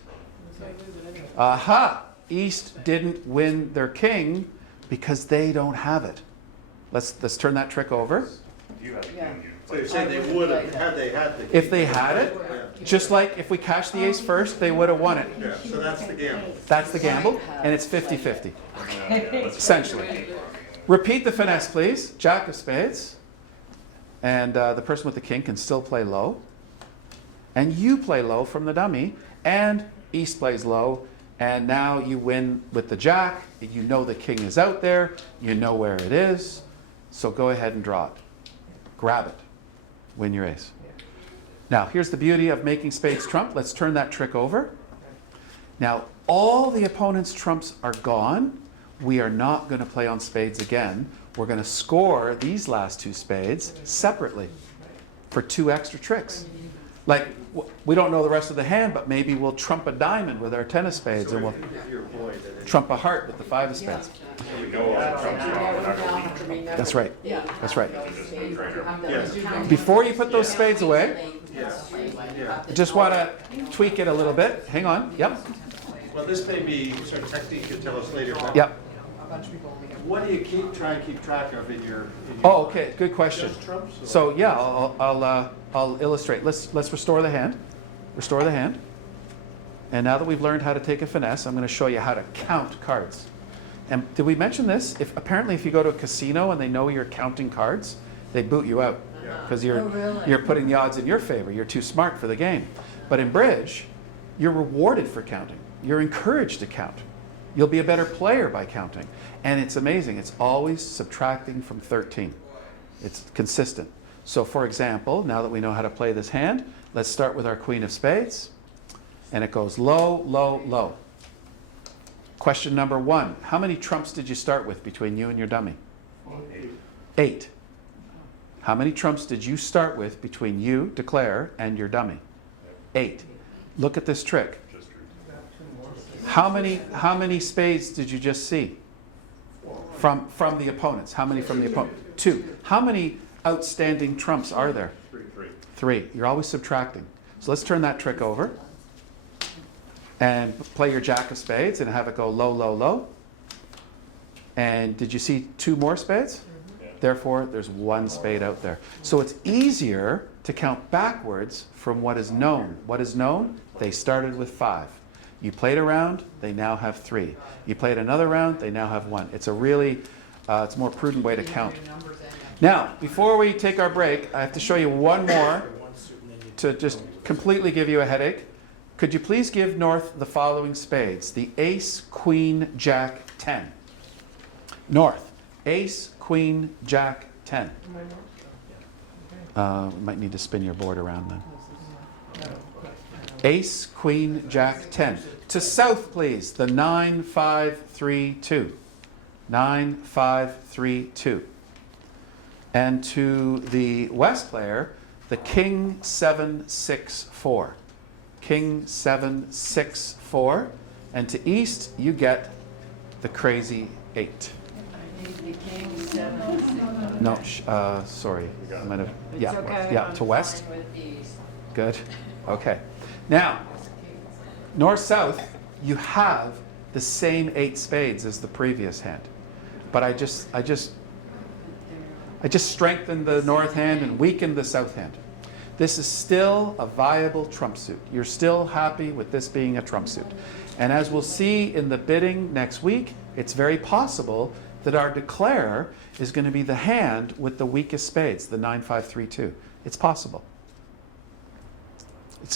Aha! East didn't win their king because they don't have it. Let's turn that trick over. You have the king, you So you're saying they would have, had they had the king. If they had it, just like if we cashed the ace first, they would have won it. Yeah, so that's the gamble. That's the gamble, and it's 50-50, essentially. Repeat the finesse, please. Jack of spades. And the person with the king can still play low. And you play low from the dummy, and east plays low. And now you win with the jack. You know the king is out there. You know where it is. So go ahead and draw it. Grab it. Win your ace. Now, here's the beauty of making spades trump. Let's turn that trick over. Now, all the opponent's trumps are gone. We are not going to play on spades again. We're going to score these last 2 spades separately for 2 extra tricks. Like, we don't know the rest of the hand, but maybe we'll trump a diamond with our 10 of spades, and we'll If you're void, then it's. trump a heart with the 5 of spades. So we know all the trumps are on, we're not gonna leave them. That's right. That's right. Just no trainer. Yes. Before you put those spades away, Yeah, yeah. just want to tweak it a little bit. Hang on. Yep. Well, this may be sort of technique you can tell us later, but Yep. A bunch of people only have. what do you try and keep track of in your? Oh, okay. Good question. Just trumps? or- So yeah, I'll illustrate. Let's restore the hand. Restore the hand. And now that we've learned how to take a finesse, I'm going to show you how to count cards. And did we mention this? Apparently if you go to a casino and they know you're counting cards, they boot you out because you're putting the odds in your favor. You're too smart for the game. But in bridge, you're rewarded for counting. You're encouraged to count. You'll be a better player by counting. And it's amazing. It's always subtracting from 13. It's consistent. So for example, now that we know how to play this hand, let's start with our queen of spades. And it goes low, low, low. Question number 1. How many trumps did you start with between you and your dummy? 8. How many trumps did you start with between you, declare, and your dummy? 8. Look at this trick. How many spades did you just see? From the opponents. How many from the opponent? 2. How many outstanding trumps are there? 3. You're always subtracting. So let's turn that trick over. And play your jack of spades and have it go low, low, low. And did you see 2 more spades? Therefore, there's 1 spade out there. So it's easier to count backwards from what is known. What is known? They started with 5. You played a round, they now have 3. You played another round, they now have 1. It's a really, it's a more prudent way to count. Now, before we take our break, I have to show you one more to just completely give you a headache. Could you please give North the following spades? The ace, queen, jack, 10. North, ace, queen, jack, 10. Might need to spin your board around then. Ace, queen, jack, 10. To South, please, the 9, 5, 3, 2. 9, 5, 3, 2. And to the West player, the king, 7, 6, 4. King, 7, 6, 4. And to East, you get the crazy 8. No, sorry. I might have, yeah, to West. Good. Okay. Now, North-South, you have the same 8 spades as the previous hand. But I just strengthened the North hand and weakened the South hand. This is still a viable trump suit. You're still happy with this being a trump suit. And as we'll see in the bidding next week, it's very possible that our declare is going to be the hand with the weakest spades, the 9, 5, 3, 2. It's possible.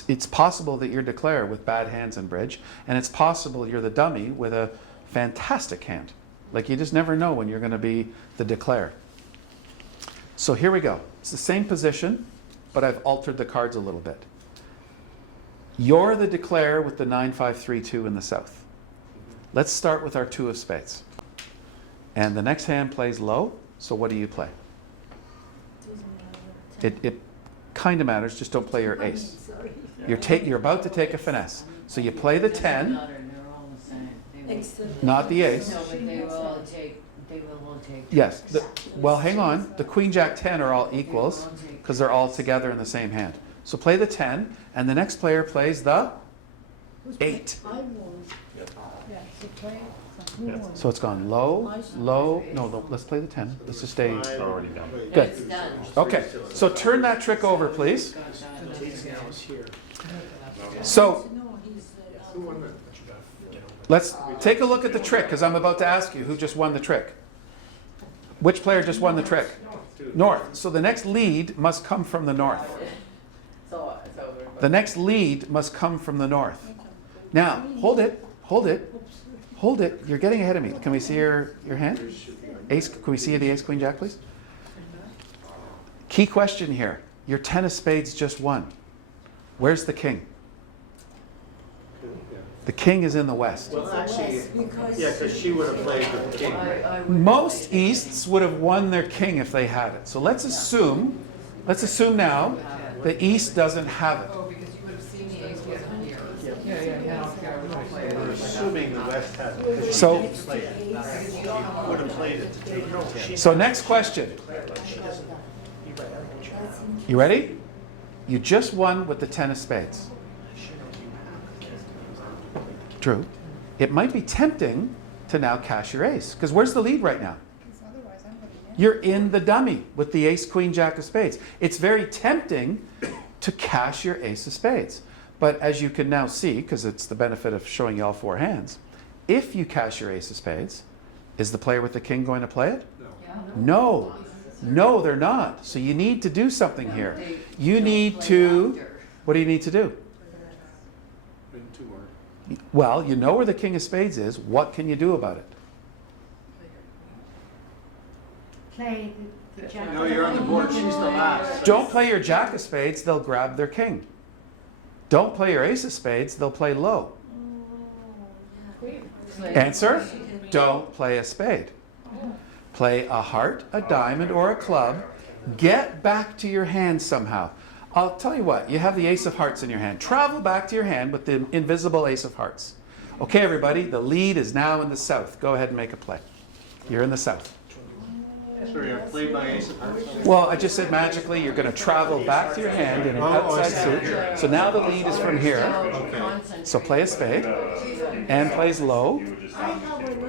It's possible that you're declare with bad hands in bridge, and it's possible you're the dummy with a fantastic hand. Like, you just never know when you're going to be the declare. So here we go. It's the same position, but I've altered the cards a little bit. You're the declare with the 9, 5, 3, 2 in the South. Let's start with our 2 of spades. And the next hand plays low, so what do you play? It kind of matters, just don't play your ace. You're about to take a finesse. So you play the 10, not the ace. No, but they will all take, Yes. Well, hang on. The queen, jack, 10 are all equals because they're all together in the same hand. So play the 10, and the next player plays the 8. So it's gone low, low. No, let's play the 10. Let's just stay. Already done. Good. Okay. So turn that trick over, please. So let's take a look at the trick, because I'm about to ask you who just won the trick. Which player just won the trick? North. So the next lead must come from the North. The next lead must come from the North. Now, hold it, hold it, hold it. You're getting ahead of me. Can we see your hand? Ace, can we see the ace, queen, jack, please? Key question here. Your 10 of spades just won. Where's the king? The king is in the West. Well, actually, yeah, because she would have played with the king. Most Easts would have won their king if they had it. So let's assume now The East doesn't have it. Oh, because you would have seen the ace wasn't here. We're assuming the West has it. 'Cause she So- didn't play it. Would have played it to take it to 10. So next question. You ready? You just won with the 10 of spades. True. It might be tempting to now cash your ace. Because where's the lead right now? You're in the dummy with the ace, queen, jack of spades. It's very tempting to cash your ace of spades. But as you can now see, because it's the benefit of showing you all four hands, if you cash your ace of spades, is the player with the king going to play it? No. No, they're not. So you need to do something here. You need to, what do you need to do? Well, you know where the king of spades is. What can you do about it? Play the jack. No, you're on the board, she's the last. Don't play your jack of spades, they'll grab their king. Don't play your ace of spades, they'll play low. Answer? Don't play a spade. Play a heart, a diamond, or a club. Get back to your hand somehow. I'll tell you what, you have the ace of hearts in your hand. Travel back to your hand with the invisible ace of hearts. Okay, everybody, the lead is now in the south. Go ahead and make a play. You're in the south. So you're going to play my ace of hearts? Well, I just said magically you're going to travel back to your hand in an outside suit. So now the lead is from here. So play a spade. Anne plays low.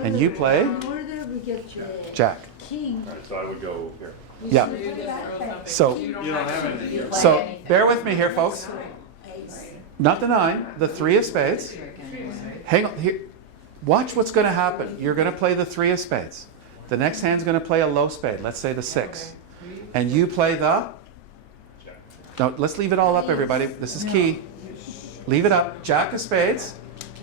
And you play jack. Alright, so I would go here. Yeah. So, You don't have anything. so bear with me here, folks. Not the 9, the 3 of spades. Hang on here. Watch what's going to happen. You're going to play the 3 of spades. The next hand's going to play a low spade. Let's say the 6. And you play the? No, let's leave it all up, everybody. This is key. Leave it up. Jack of spades.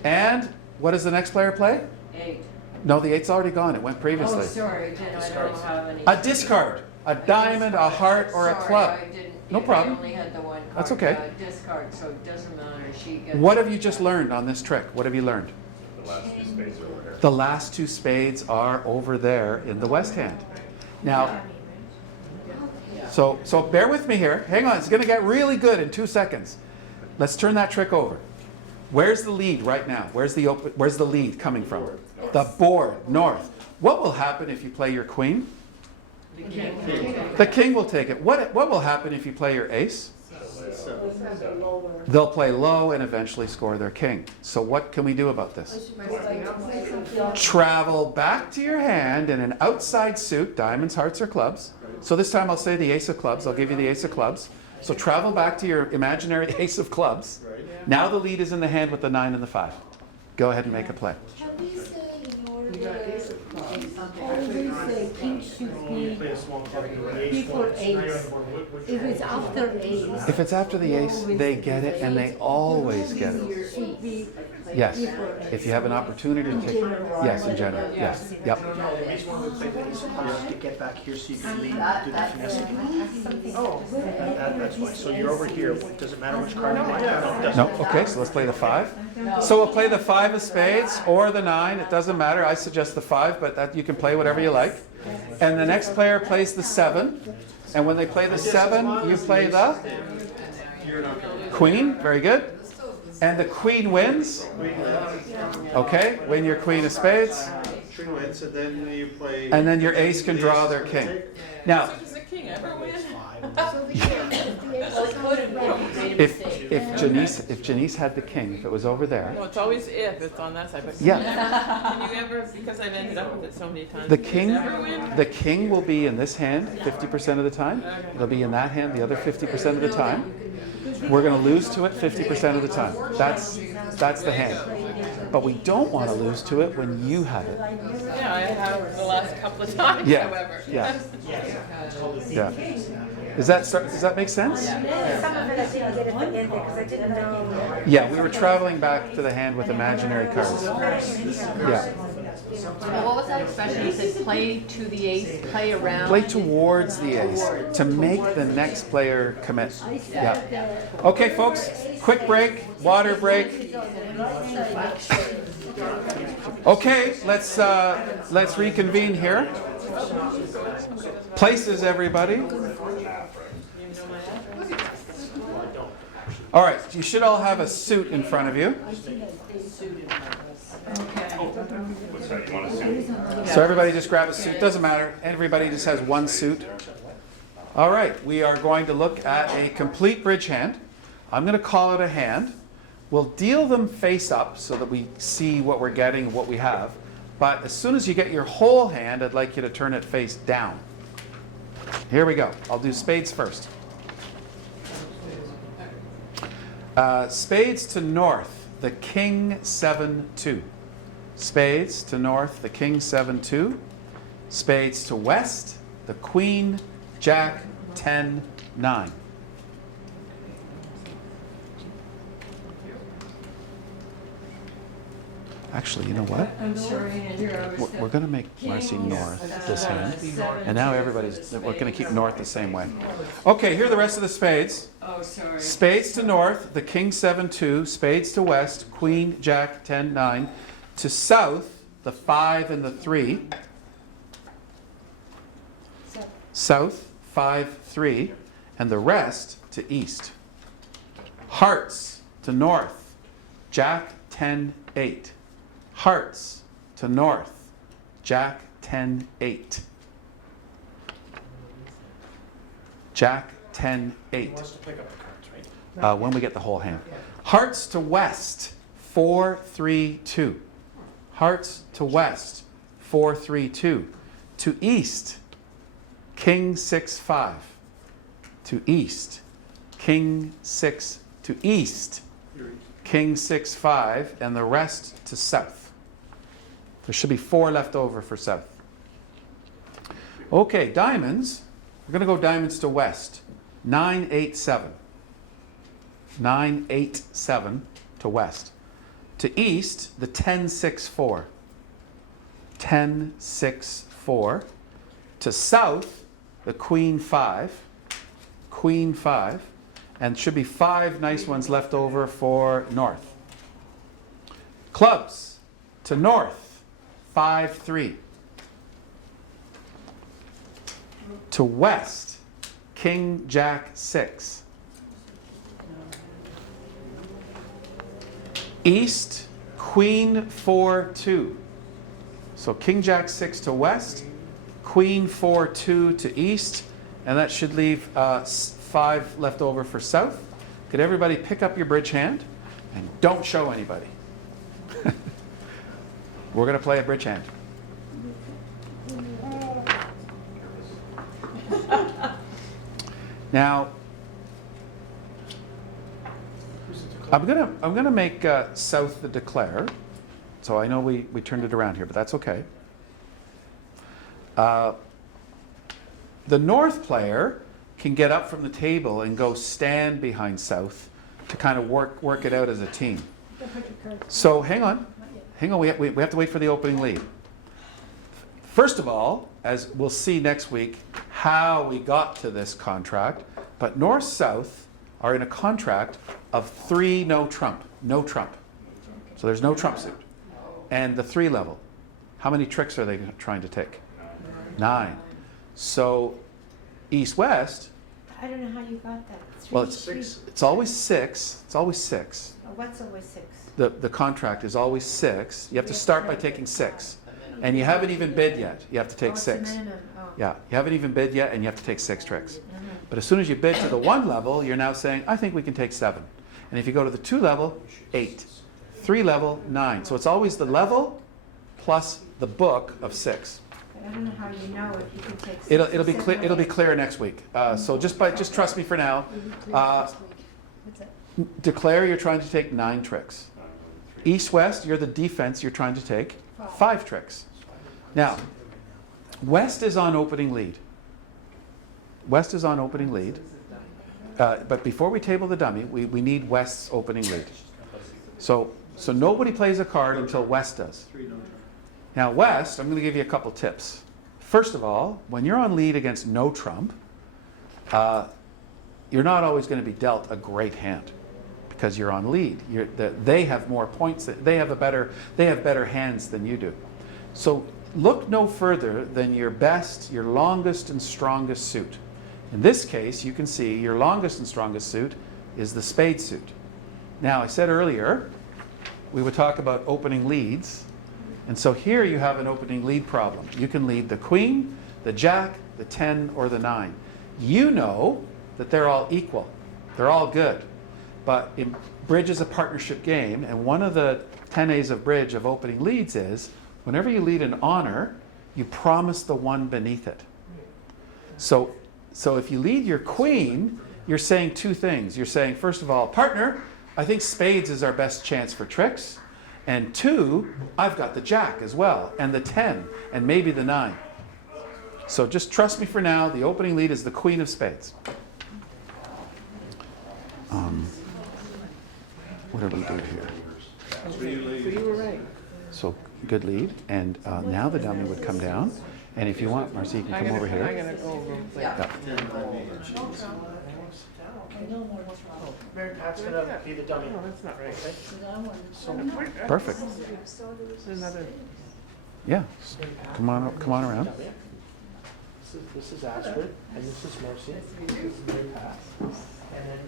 And what does the next player play? 8. No, the 8's already gone. It went previously. Oh, sorry, then I don't have any. A discard. A diamond, a heart, or a club. Sorry, I didn't. No problem. I only had the one card. That's okay. Discard, so it doesn't matter. She gets. What have you just learned on this trick? What have you learned? The last two spades are over here. The last 2 spades are over there in the west hand. Now, so bear with me here. Hang on, it's going to get really good in 2 seconds. Let's turn that trick over. Where's the lead right now? Where's the lead coming from? The board, north. What will happen if you play your queen? The king will take it. What will happen if you play your ace? They'll play low and eventually score their king. So what can we do about this? Travel back to your hand in an outside suit, diamonds, hearts, or clubs. So this time I'll say the ace of clubs. I'll give you the ace of clubs. So travel back to your imaginary ace of clubs. Now the lead is in the hand with the 9 and the 5. Go ahead and make a play. Can we say in order, always say king should be before ace? If it's after ace. If it's after the ace, they get it and they always get it. Should be Yes. before ace. If you have an opportunity to take yes, in general. Yes. Yep. No, the reason why we play the ace of hearts to get back here so you can lead, do the finesse again. Oh, That's why. So you're over here. Does it matter which card you want? No, it doesn't. No? Okay, so let's play the 5. So we'll play the 5 of spades or the 9. It doesn't matter. I suggest the 5, but that you can play whatever you like. And the next player plays the 7. And when they play the 7, you play the queen. Very good. And the queen wins. Okay, win your queen of spades. Queen wins, and then you play. And then your ace can draw their king. Now, Does the king ever win? if Janice had the king, if it was over there, Well, it's always if it's on that side. But yeah, Can you ever, because I've ended up with it so many times. the can you king, ever win? the king will be in this hand 50% of the time. It'll be in that hand the other 50% of the time. We're going to lose to it 50% of the time. That's the hand. But we don't want to lose to it when you have it. Yeah, I have the last couple of times, Yeah, however. yeah, yeah. Does that make sense? Some of it I didn't get at the end because I didn't know. Yeah, we were traveling back to the hand with imaginary cards. Yeah. Well, what was that expression? You said play to the ace, play around. Play towards the ace to make the next player commit. Yeah. Okay, folks, quick break, water break. Okay, let's reconvene here. Places, everybody. All right, you should all have a suit in front of you. What's that, you want to see? So everybody just grab a suit. Doesn't matter. Everybody just has one suit. All right, we are going to look at a complete bridge hand. I'm going to call it a hand. We'll deal them face up so that we see what we're getting and what we have. But as soon as you get your whole hand, I'd like you to turn it face down. Here we go. I'll do spades first. Spades to north, the king 7-2. Spades to north, the king 7-2. Spades to west, the queen jack 10-9. Actually, you know what? I'm sorry, Andrew. We're going to make Marcy north this hand. And now we're going to keep north the same way. Okay, here are the rest of the spades. Oh, sorry. Spades to north, the king 7-2. Spades to west, queen jack 10-9. To south, the 5 and the 3. South, 5-3. And the rest to east. Hearts to north, jack 10-8. Hearts to north, jack 10-8. Jack 10-8. Wants to pick up the cards, right? When we get the whole hand. Hearts to west, 4-3-2. Hearts to west, 4-3-2. To east, king 6-5. To east, king 6. To east, king 6-5, and the rest to south. There should be 4 left over for south. Okay, diamonds. We're going to go diamonds to west. 9-8-7. 9-8-7 to west. To east, the 10-6-4. 10-6-4. To south, the queen 5. Queen 5. And should be 5 nice ones left over for north. Clubs to north. 5-3. To west, king jack 6. East, queen 4-2. So king jack 6 to west, queen 4-2 to east, and that should leave 5 left over for south. Could everybody pick up your bridge hand and don't show anybody? We're going to play a bridge hand. Now, I'm gonna make south the declare. So I know we turned it around here, but that's okay. The north player can get up from the table and go stand behind south to kind of work it out as a team. So hang on, we have to wait for the opening lead. First of all, as we'll see next week, how we got to this contract, but north-south are in a contract of 3 no trump. So there's no trump suit. And the 3 level, how many tricks are they trying to take? 9. So east-west, I don't know how you got that. well, it's always 6. It's always 6. Oh, what's always 6? The contract is always 6. You have to start by taking 6. And you haven't even bid yet. You have to take 6. Yeah, you haven't even bid yet, and you have to take 6 tricks. But as soon as you bid to the 1 level, you're now saying, I think we can take 7. And if you go to the 2 level, 8. 3 level, 9. So it's always the level plus the book of 6. But I don't know how you know if you can take 6. It'll be clear. It'll be clear next week. So just trust me for now. Declare you're trying to take 9 tricks. East-west, you're the defense. You're trying to take 5 tricks. Now, west is on opening lead. West is on opening lead. But before we table the dummy, we need west's opening lead. So nobody plays a card until west does. Now west, I'm going to give you a couple tips. First of all, when you're on lead against no trump, you're not always going to be dealt a great hand because you're on lead. They have more points. They have better hands than you do. So look no further than your best, your longest and strongest suit. In this case, you can see your longest and strongest suit is the spade suit. Now, I said earlier, we would talk about opening leads. And so here you have an opening lead problem. You can lead the queen, the jack, the 10, or the 9. You know that they're all equal. They're all good. But bridge is a partnership game, and one of the 10 A's of bridge of opening leads is whenever you lead an honor, you promise the one beneath it. So if you lead your queen, you're saying two things. You're saying, first of all, partner, I think spades is our best chance for tricks. And 2, I've got the jack as well, and the 10, and maybe the 9. So just trust me for now, the opening lead is the queen of spades. What did we do here? So you were right. So good lead, and now the dummy would come down. And if you want, Marcy, you can come over I'm here. gonna go over and play. Yeah. Mary Pat's gonna be the dummy. No, that's not right. Perfect. Another. Yeah. Come on around. This is Astrid, and this is Marcy. This is Mary Pat. And then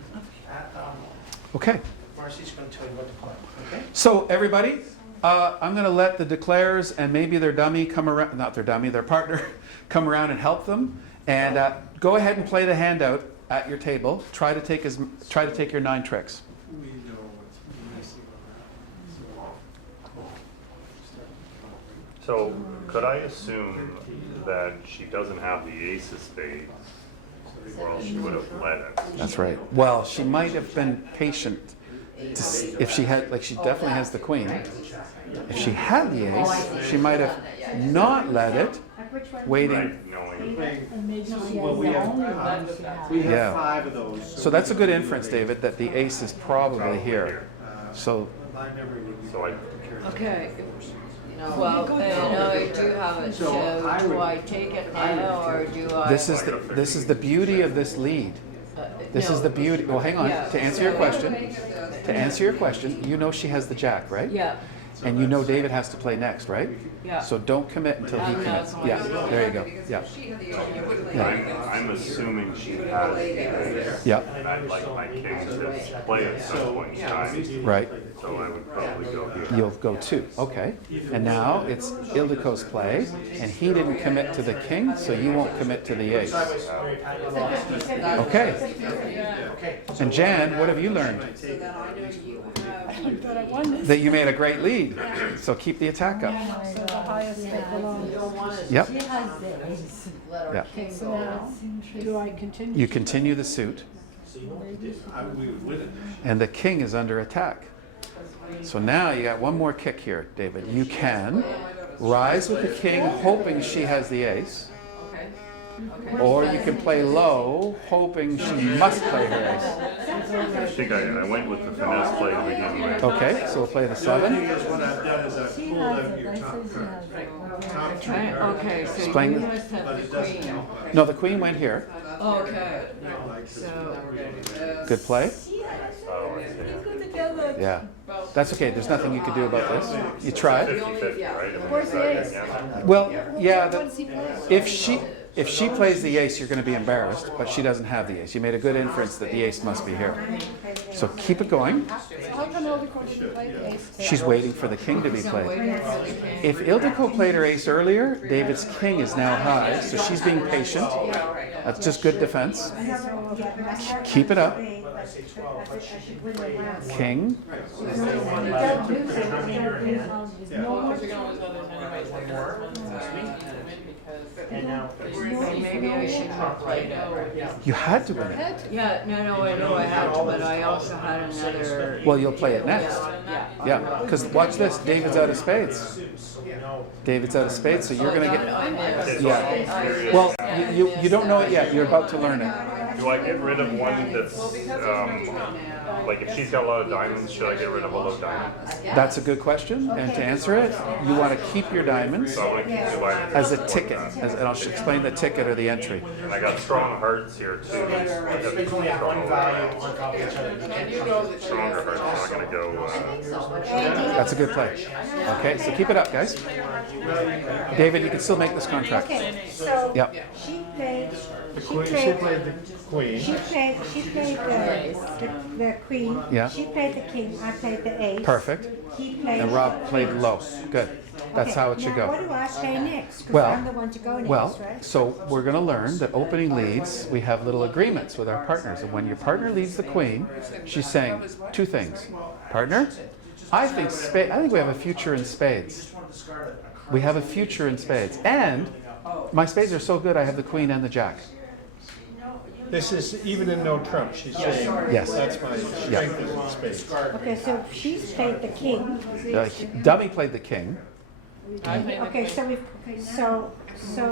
Okay. Marcy's gonna tell you what to play, okay? So everybody, I'm going to let the declares and maybe their dummy come around, not their dummy, their partner, come around and help them. And go ahead and play the handout at your table. Try to take your 9 tricks. So could I assume that she doesn't have the ace of spades, or else she would have led it? That's right. Well, she might have been patient if she had, like she definitely has the queen. If she had the ace, she might have not led it, waiting. Right, knowing. And maybe she has the Well, we have, only one she has. we have Yeah. 5 of those. So that's a good inference, David, that the ace is probably here. So My memory would be. So I- Okay, well, I do have it, so do I take it now, or do I? this is the beauty of this lead. This is the beauty. Well, hang on. Yeah. To answer your question, you know she has the jack, right? Yeah, And you know David has to play next, right? yeah. So don't commit until he I'm not commits. going Yeah, to. there you go. Yeah. I'm assuming she has the ace. Yeah, And I'd like my king to play at some point in time, right. so I would probably go here. You'll go 2. Okay. And now it's Ildeco's play, and he didn't commit to the king, so you won't commit to the ace. Okay. And Jan, what have you learned? That you made a great lead. So keep the attack up. So the highest that belongs. Yep. She has the ace. Yeah. So now, do I continue? You continue the suit, We would win it. and the king is under attack. So now you got one more kick here, David. You can rise with the king, hoping she has the ace. Or you can play low, hoping she must play her ace. I think I went with the finesse play to begin with. Okay, so we'll play the The other 7. thing is what I've done is I've She pulled has out it, your I top say she card. has it. Top 2 Okay, cards. okay, so Explain you the- must have But the it doesn't queen. count. No, the queen went here. Okay, Like, so we're gonna do this. Good play. Oh, I see. Yeah. That's okay. There's nothing you can do about this. You tried. 50-50, right? Where's the ace? Well, yeah. What does he play? If she plays the ace, you're going to be embarrassed, but she doesn't have the ace. You made a good inference that the ace must be here. So keep it going. How come Ildiko didn't play the ace? She's waiting for the king to be I'm played. waiting for the king. If Ildiko played her ace earlier, David's king is now high, so she's being patient. That's just good defense. Keep it up. King. And now, Maybe I shouldn't have played it. You had to win it. Yeah, no, I know I had to, but I also had another. Well, you'll play it next. Yeah, because watch this. David's out of spades. David's out of spades, so you're going to get... I missed. Yeah. Well, you don't know it yet. You're about to learn it. Do I get rid of one that's, like if she's got a lot of diamonds, should I get rid of all those diamonds? That's a good question, and to answer it, you want to keep your diamonds So I want to keep dividing. as a ticket, and I'll explain the ticket or the entry. And I got strong hearts here too. I got they only have one value strong on top of each other. You can't count. stronger hearts, so I'm gonna go, That's a good play. Okay, so keep it up, guys. David, you can still make this contract. Okay, so Yep. she played She She played, played the queen. she played the queen. Yeah. She played the king, I played the ace. Perfect. He played. And Rob played low. Good. That's Okay, how it should now what go. do I play next? Because Well, I'm the one to go next, Well, right? so we're going to learn that opening leads, we have little agreements with our partners. And when your partner leads the queen, she's saying two things. Partner, I think we have a future in spades. We have a future in spades. And my spades are so good, I have the queen and the jack. This is even in no trump, she's saying. Yes. That's my strength is in spades. Okay, so she's played the king. Dummy played the king. I played the Okay, queen. so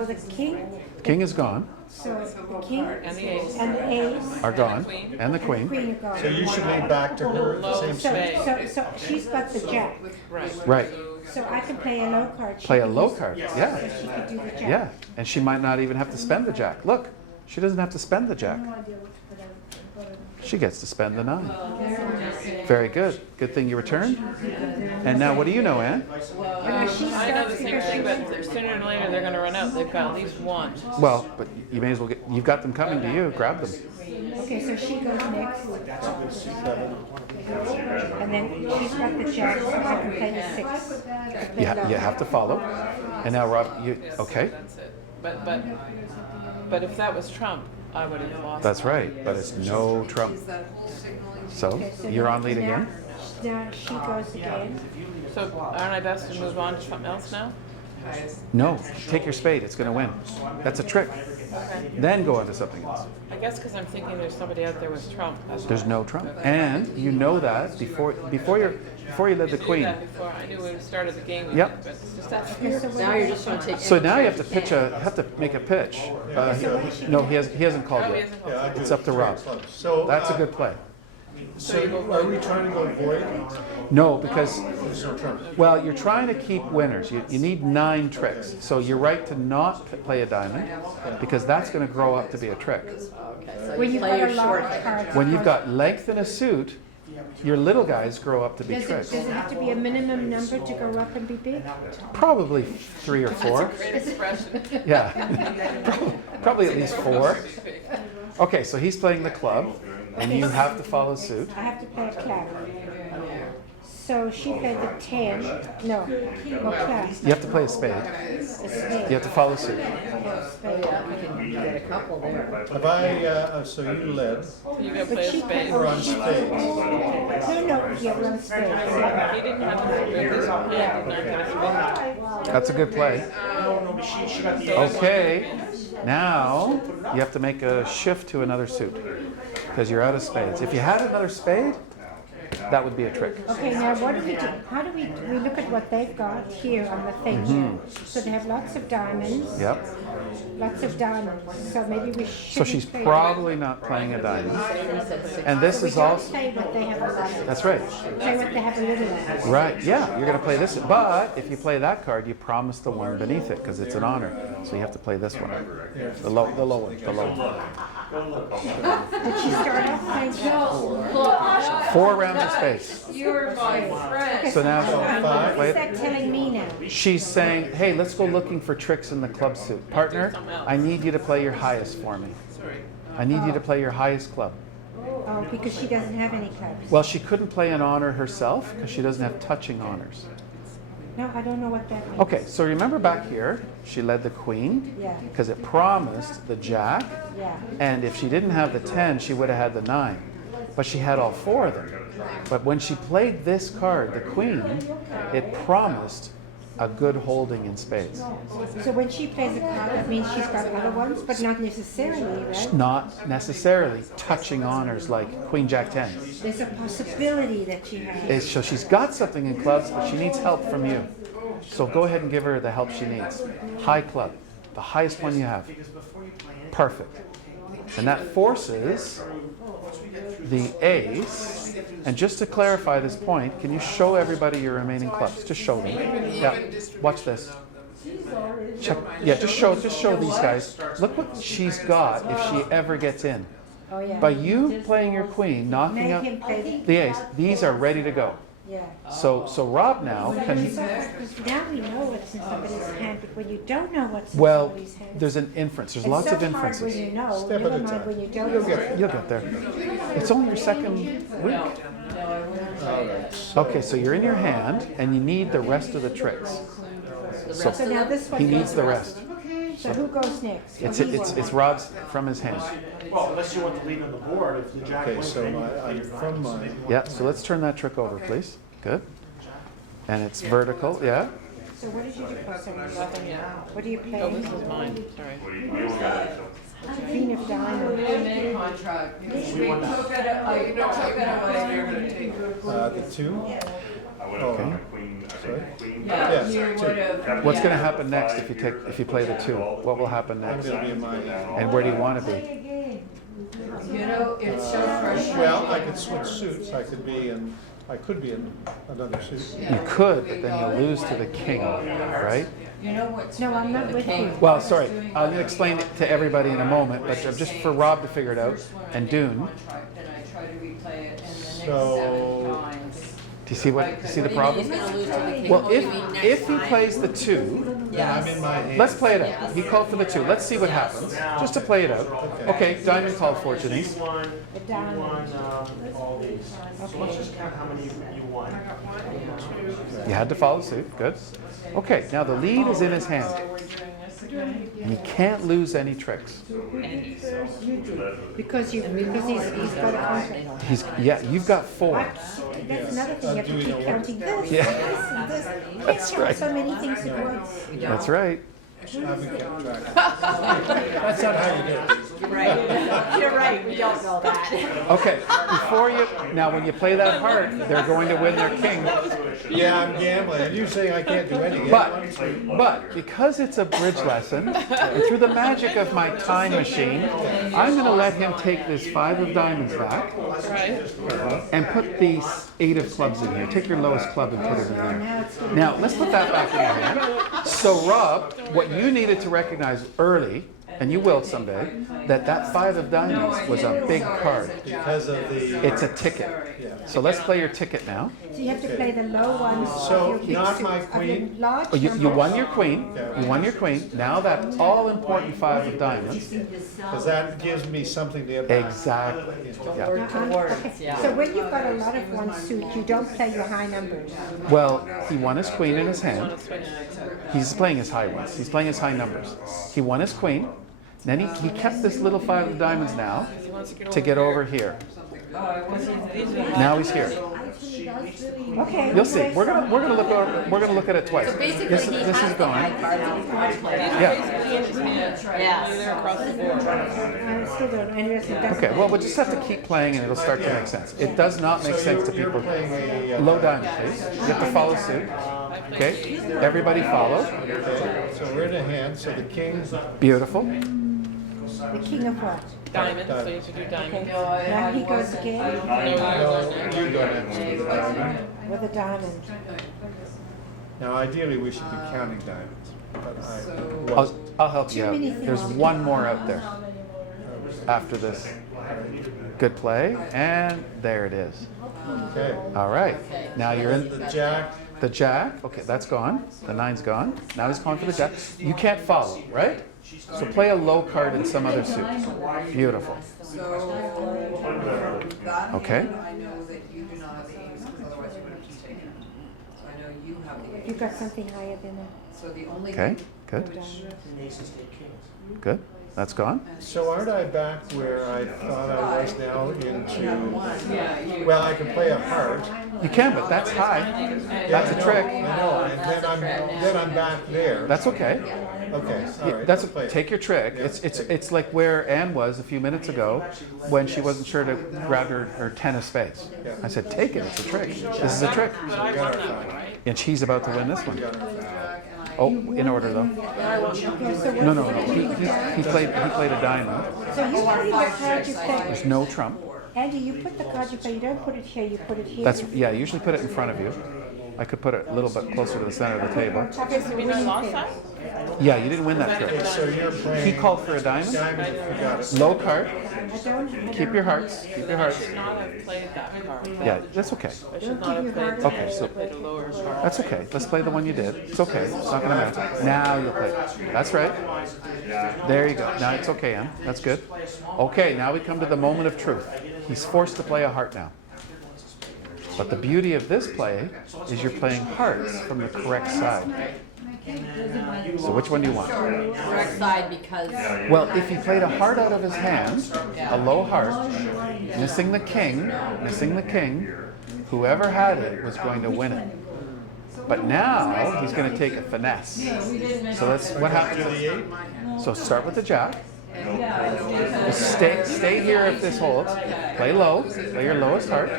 the king, King is gone, so the king And the ace. and the ace are gone, and the and queen. queen are gone. So you should lead back to her at the Low same So, spade. so she's got the jack. Right. Right. So I can play a low card. She Play a can low use- card. So Yeah. she could do the jack. Yeah. And she might not even have to spend the jack. Look, she doesn't have to spend the jack. She gets to spend the 9. Very good. Good thing you returned. And now what do you know, Anne? And she I know the starts same because thing, she but was- sooner or later they're gonna run out. They've got at least one. Well, but you may as well you've got them coming to you. Grab them. Okay, so she goes next. And then she's got the jack, so I can play the 6. You have to follow. And now, Rob, okay? That's it. But if that was Trump, I would have lost. That's right. But it's no trump. Is that whole signaling? So Okay, so you're on lead now- again. Now she goes again. So aren't I best to move on to something else now? No, take your spade. It's going to win. That's a trick. Okay. Then go on to something else. I guess because I'm thinking there's somebody out there with Trump. There's no trump. And you know that before you led the I knew queen. that before. I knew when we started the game. we Yep. did, But it's just that. Okay, so Now you're just gonna take. So now you have to make a pitch. No, he hasn't called Oh, he yet. hasn't called. Yeah, I do It's up to Rob. So. That's a good play. So are we trying to go void? No, because There's no trump. well, you're trying to keep winners. You need 9 tricks. So you're right to not play a diamond because that's going to grow up to be a trick. Okay, so When you you've play got your a lot short of hand. cards. When you've got length in a suit, your little guys grow up to be Does tricks. it have to be a minimum number to go up and be big? Probably 3 or 4. Great expression. Yeah, probably at least 4. Okay, so he's playing the club, and you have to follow suit. I have to play a club. So she played the 10. No, club. You have to play a spade. A You spade. have to follow suit. Spade. You get a couple there. Have I, so you led, You gotta But play a she spade. we're on spades. No, yeah, we're on spade. He didn't have to move this hand, did not get a spade. That's a good play. She got the Okay, now you have to make a shift to another suit because you're out of spades. If you had another spade, that would be a trick. Okay, now what do we do? How do we look at what they've got here on the thing here? So they have lots of diamonds. Yep. Lots of diamonds. So maybe we should. So she's probably not playing a diamond. And this We is don't also, play what they have a lot of. that's right. Play what they have a little of. Right, yeah, you're going to play this. But if you play that card, you promise the one beneath it because it's an honor. So you have to play this one. The low one, the low one. Did she start off playing? 4 rounds of spades. You're my friend. So now, What wait. is that telling me now? She's saying, hey, let's go looking for tricks in the club suit. Partner, I need you to play your highest for me. I need you to play your highest club. Oh, because she doesn't have any clubs. Well, she couldn't play an honor herself because she doesn't have touching honors. No, I don't know what that means. Okay, so remember back here, she led the queen Yeah, because it promised the jack. yeah. And if she didn't have the 10, she would have had the 9. But she had all 4 of them. But when she played this card, the queen, it promised a good holding in spades. So when she plays a card, that means she's got other ones, but not necessarily, right? Not necessarily touching honors like Queen Jack 10. There's a possibility that she has. So she's got something in clubs, but she needs help from you. So go ahead and give her the help she needs. High club, the highest one you have. Perfect. And that forces the ace. And just to clarify this point, can you show everybody your remaining clubs? Just show them. Yeah. Watch this. Check. Yeah. Just show these guys. Look what she's got if she ever gets in. Oh, yeah. By you playing your queen, knocking Make out him play the ace, these are ready to go. Yeah. So Rob now But can, it's so hard, 'cause now we know what's in somebody's hand, but when you don't know what's in well, somebody's hand. there's an inference, there's it's lots so of hard inferences. when you know, Step at never a mind time. when you don't You'll know. get it. You'll get there. It's only your second week. Okay, so you're in your hand and you need the rest of the tricks. So So now this one. he needs goes the first. rest. So who goes next? It's Rob's from his hand. Well, unless you want to leave on the board, if the jack wins, then I'm from mine. Yeah, so let's turn that trick over, please. Good. And it's vertical, yeah? So what did you do first? What do you play? Oh, this is mine, sorry. What do you got? Queen of diamonds. Mid contract. We took it, I took it away. The two? I would have done a queen, I think queen. Yeah, Yes, you two. would have. What's going to happen next if you play the two? What will happen I'm next? gonna be in my hand. And where do you want to be? You know, it's so frustrating. Well, I could switch suits, I could be in another suit. You could, but then you lose to the king, right? You know what's No, I'm funny? not The with king- you. Well, sorry, I'll explain it to everybody in a moment, but just for Rob to figure it out, and Dune. Contract, and I try to replay it, and the next So- 7 times. Do you see the problem? He's gonna lose to the king. Well, What do you mean next if he time? plays the two, Then I'm in my hand. let's play it out. He called for the two. Let's see what happens, just to play it out. Okay, Diamond called for Janice. You won, A diamond. all these. So let's just count how many you won. You had to follow suit, good. Okay, now the lead is in his hand, We're doing this again. and he can't lose any tricks. Because he's got a contract. Yeah, you've got four. That's another thing, you have to keep counting this, Yeah. this, and this. You can't That's count right. so many things at once. That's right. I haven't kept track. That's not how you do it. You're right, we don't know that. Okay, now when you play that heart, they're going to win their king. Yeah, I'm gambling, and you're saying I can't do anything. But because it's a bridge lesson, and through the magic of my time machine, I'm going to let him take this 5 of diamonds back Right. and put the 8 of clubs in here. Take your lowest club and put it in there. Now, let's put that back in your hand. So, Rob, what you needed to recognize early, and you will someday, that 5 of diamonds was a big card. Because of the. It's a ticket. So let's play your ticket now. So you have to play the low ones So, of your big not my suits, of your queen? large Oh, you numbers. won your queen. You won your queen. Now that all-important 5 of diamonds. Because that gives me something to get back. Exactly. Yeah. Work towards, Okay, yeah. so when you've got a lot of one suit, you don't play your high numbers. Well, he won his queen in his hand. He's playing his high ones. He's playing his high numbers. He won his queen. Then he kept this little 5 of diamonds now to get over here. Now he's here. Okay. You'll see. We're gonna look at it twice. Basically, This he is has the gone. high cards that he wants to play. Yeah. Yes. They're across the board. I still don't, and it doesn't. Okay. Well, we'll just have to keep playing, and it'll start to make sense. It does not make sense to people. Playing a. Low diamond, please. You have to follow suit. Okay. Everybody follow. Okay, so we're in a hand, so the king. Beautiful. The king of what? Diamond, so you have to do diamond. Now he goes again No, you go next. with a diamond. Now, ideally, we should be counting diamonds, but I'll help you Too out. many things. There's one more out there after this. Good play, and there it is. Okay. All right. Now you're in The jack. the jack. Okay, that's gone. The 9's gone. Now he's calling for the jack. You can't follow, right? So play a low card in some other suit. Beautiful. So, that Okay. hand, I know that you do not have the ace, because otherwise you would have just taken it. So I know you have the You've ace. got something higher than that. So the only. Okay, good. Good. That's gone. So aren't I back where I thought I was now into, Yeah, you. well, I can play a heart. You can, but that's high. That's a trick. I know, and then I'm back there. That's okay. Okay, all right. That's let's play it. take your trick. It's like where Anne was a few minutes ago when she wasn't sure to grab her 10 of spades. I said, take it. It's a trick. This is a trick. But I won that one, right? And she's about to win this one. Oh, in order though. Okay, so No, no, no. He played a diamond. So you put in the card you play. There's no trump. Andy, you put the card you play, you don't put it here, you put it here. That's yeah. Usually put it in front of you. I could put it a little bit closer to the center of the table. Okay, so we done lost time? Yeah, you didn't win that trick. So you're playing. He called for a diamond. Diamond, you got it. Low card. Keep your hearts. Keep your I hearts. should not have played that card. Yeah, that's okay. I should not have played Okay, that. so- I played a lower card. That's okay. Let's play the one you did. It's okay. It's not going to matter. Now you'll play. That's right. There you go. Now it's okay, Em. That's good. Okay, now we come to the moment of truth. He's forced to play a heart now. But the beauty of this play is you're playing hearts from the correct side. So which one do you want? Correct side because Well, if he played a heart out of his hand, a low heart, missing the king, whoever had it was going to win it. But now he's going to take a finesse. So that's what happens. So start with the jack. Stay here if this holds. Play low. Play your lowest heart.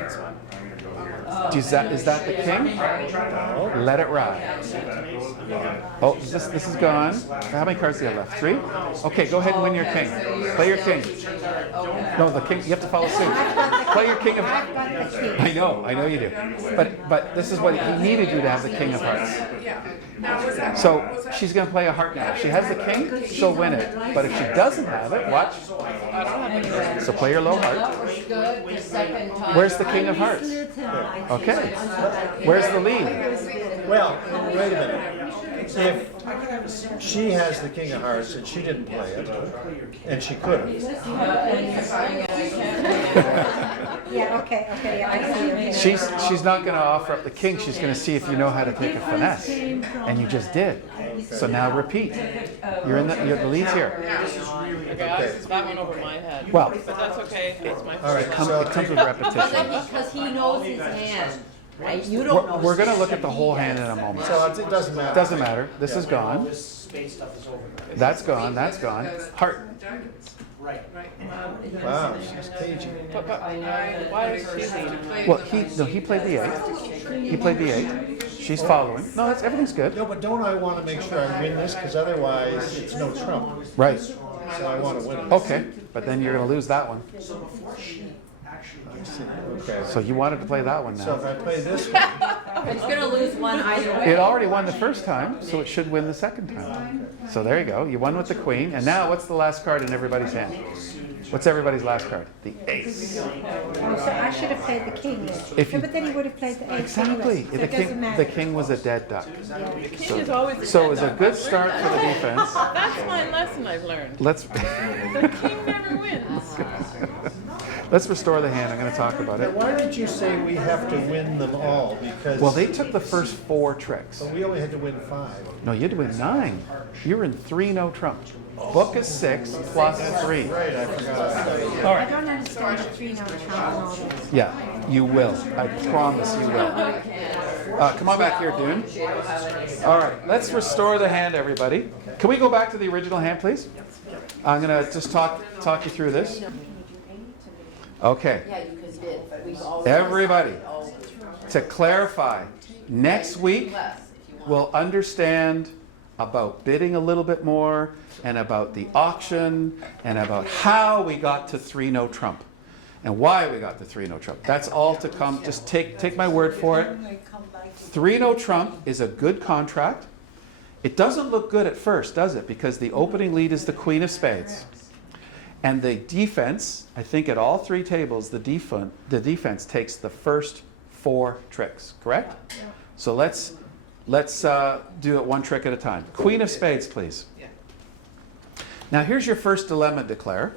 Is that the king? Let it ride. Oh, this is gone. How many cards do you have left? 3? Okay, go ahead and win your king. Play your king. No, the king. You have to follow suit. Play your king of. I know you do. But this is what he needed you to have the king of hearts. So she's going to play a heart now. If she has the king, she'll win it. But if she doesn't have it, watch. So play your low heart. that was good the second time. Where's the king of hearts? Okay. Where's the lead? Well, wait a minute. If she has the king of hearts and she didn't play it, and she could have, Yeah, okay, yeah, I see. She's not going to offer up the king. She's going to see if you know how to take a finesse, and you just did. So now repeat. You're the lead's here. Okay, that went over my head. Well, But that's okay, it's my all right, it so comes with repetition. Because he knows his hand, right? You don't know. We're going to look at the whole hand in a moment. so it doesn't matter. Doesn't matter. This is gone. This spade stuff is over. That's gone. That's gone. Heart. Right. Wow, she's cagey. But why is she leading? Well, he played the 8. He played the 8. She's following. No, everything's good. No, but don't I want to make sure I win this, because otherwise it's no trump. Right. So I want to win it. Okay. But then you're going to lose that one. I see. Okay. So you wanted to play that one So if now. I play this one, It's gonna lose one either way. It already won the first time, so it should win the second time. So there you go. You won with the queen. And now what's the last card in everybody's hand? What's everybody's last card? The ace. Oh, so I should have played the king then. If No, you- but then he would have played the ace Exactly. anyway, so it doesn't matter. The king was a dead duck. King is always a So it dead was a duck. good start for the defense. That's my lesson I've learned. Let's The king never wins. let's restore the hand. I'm going to talk about now it. why did you say we have to win them all? Because Well, they took the first 4 tricks. we only had to win 5. No, you had to win 9. You were in 3 no trump. Book is 6 plus 3. Right, I forgot. I don't understand the 3 note trump and all this. Yeah, you will. I promise you will. Come on back here, Dune. All right, let's restore the hand, everybody. Can we go back to the original hand, please? I'm going to just talk you through this. Okay. Yeah, you could bid. We've always. Everybody, to clarify, next week we'll understand about bidding a little bit more and about the auction and about how we got to 3 no trump and why we got to 3 no trump. That's all to come. Just take my word for it. 3 no trump is a good contract. It doesn't look good at first, does it? Because the opening lead is the queen of spades. And the defense, I think at all 3 tables, the defense takes the first 4 tricks, correct? So let's do it one trick at a time. Queen of spades, please. Now here's your first dilemma, Declare.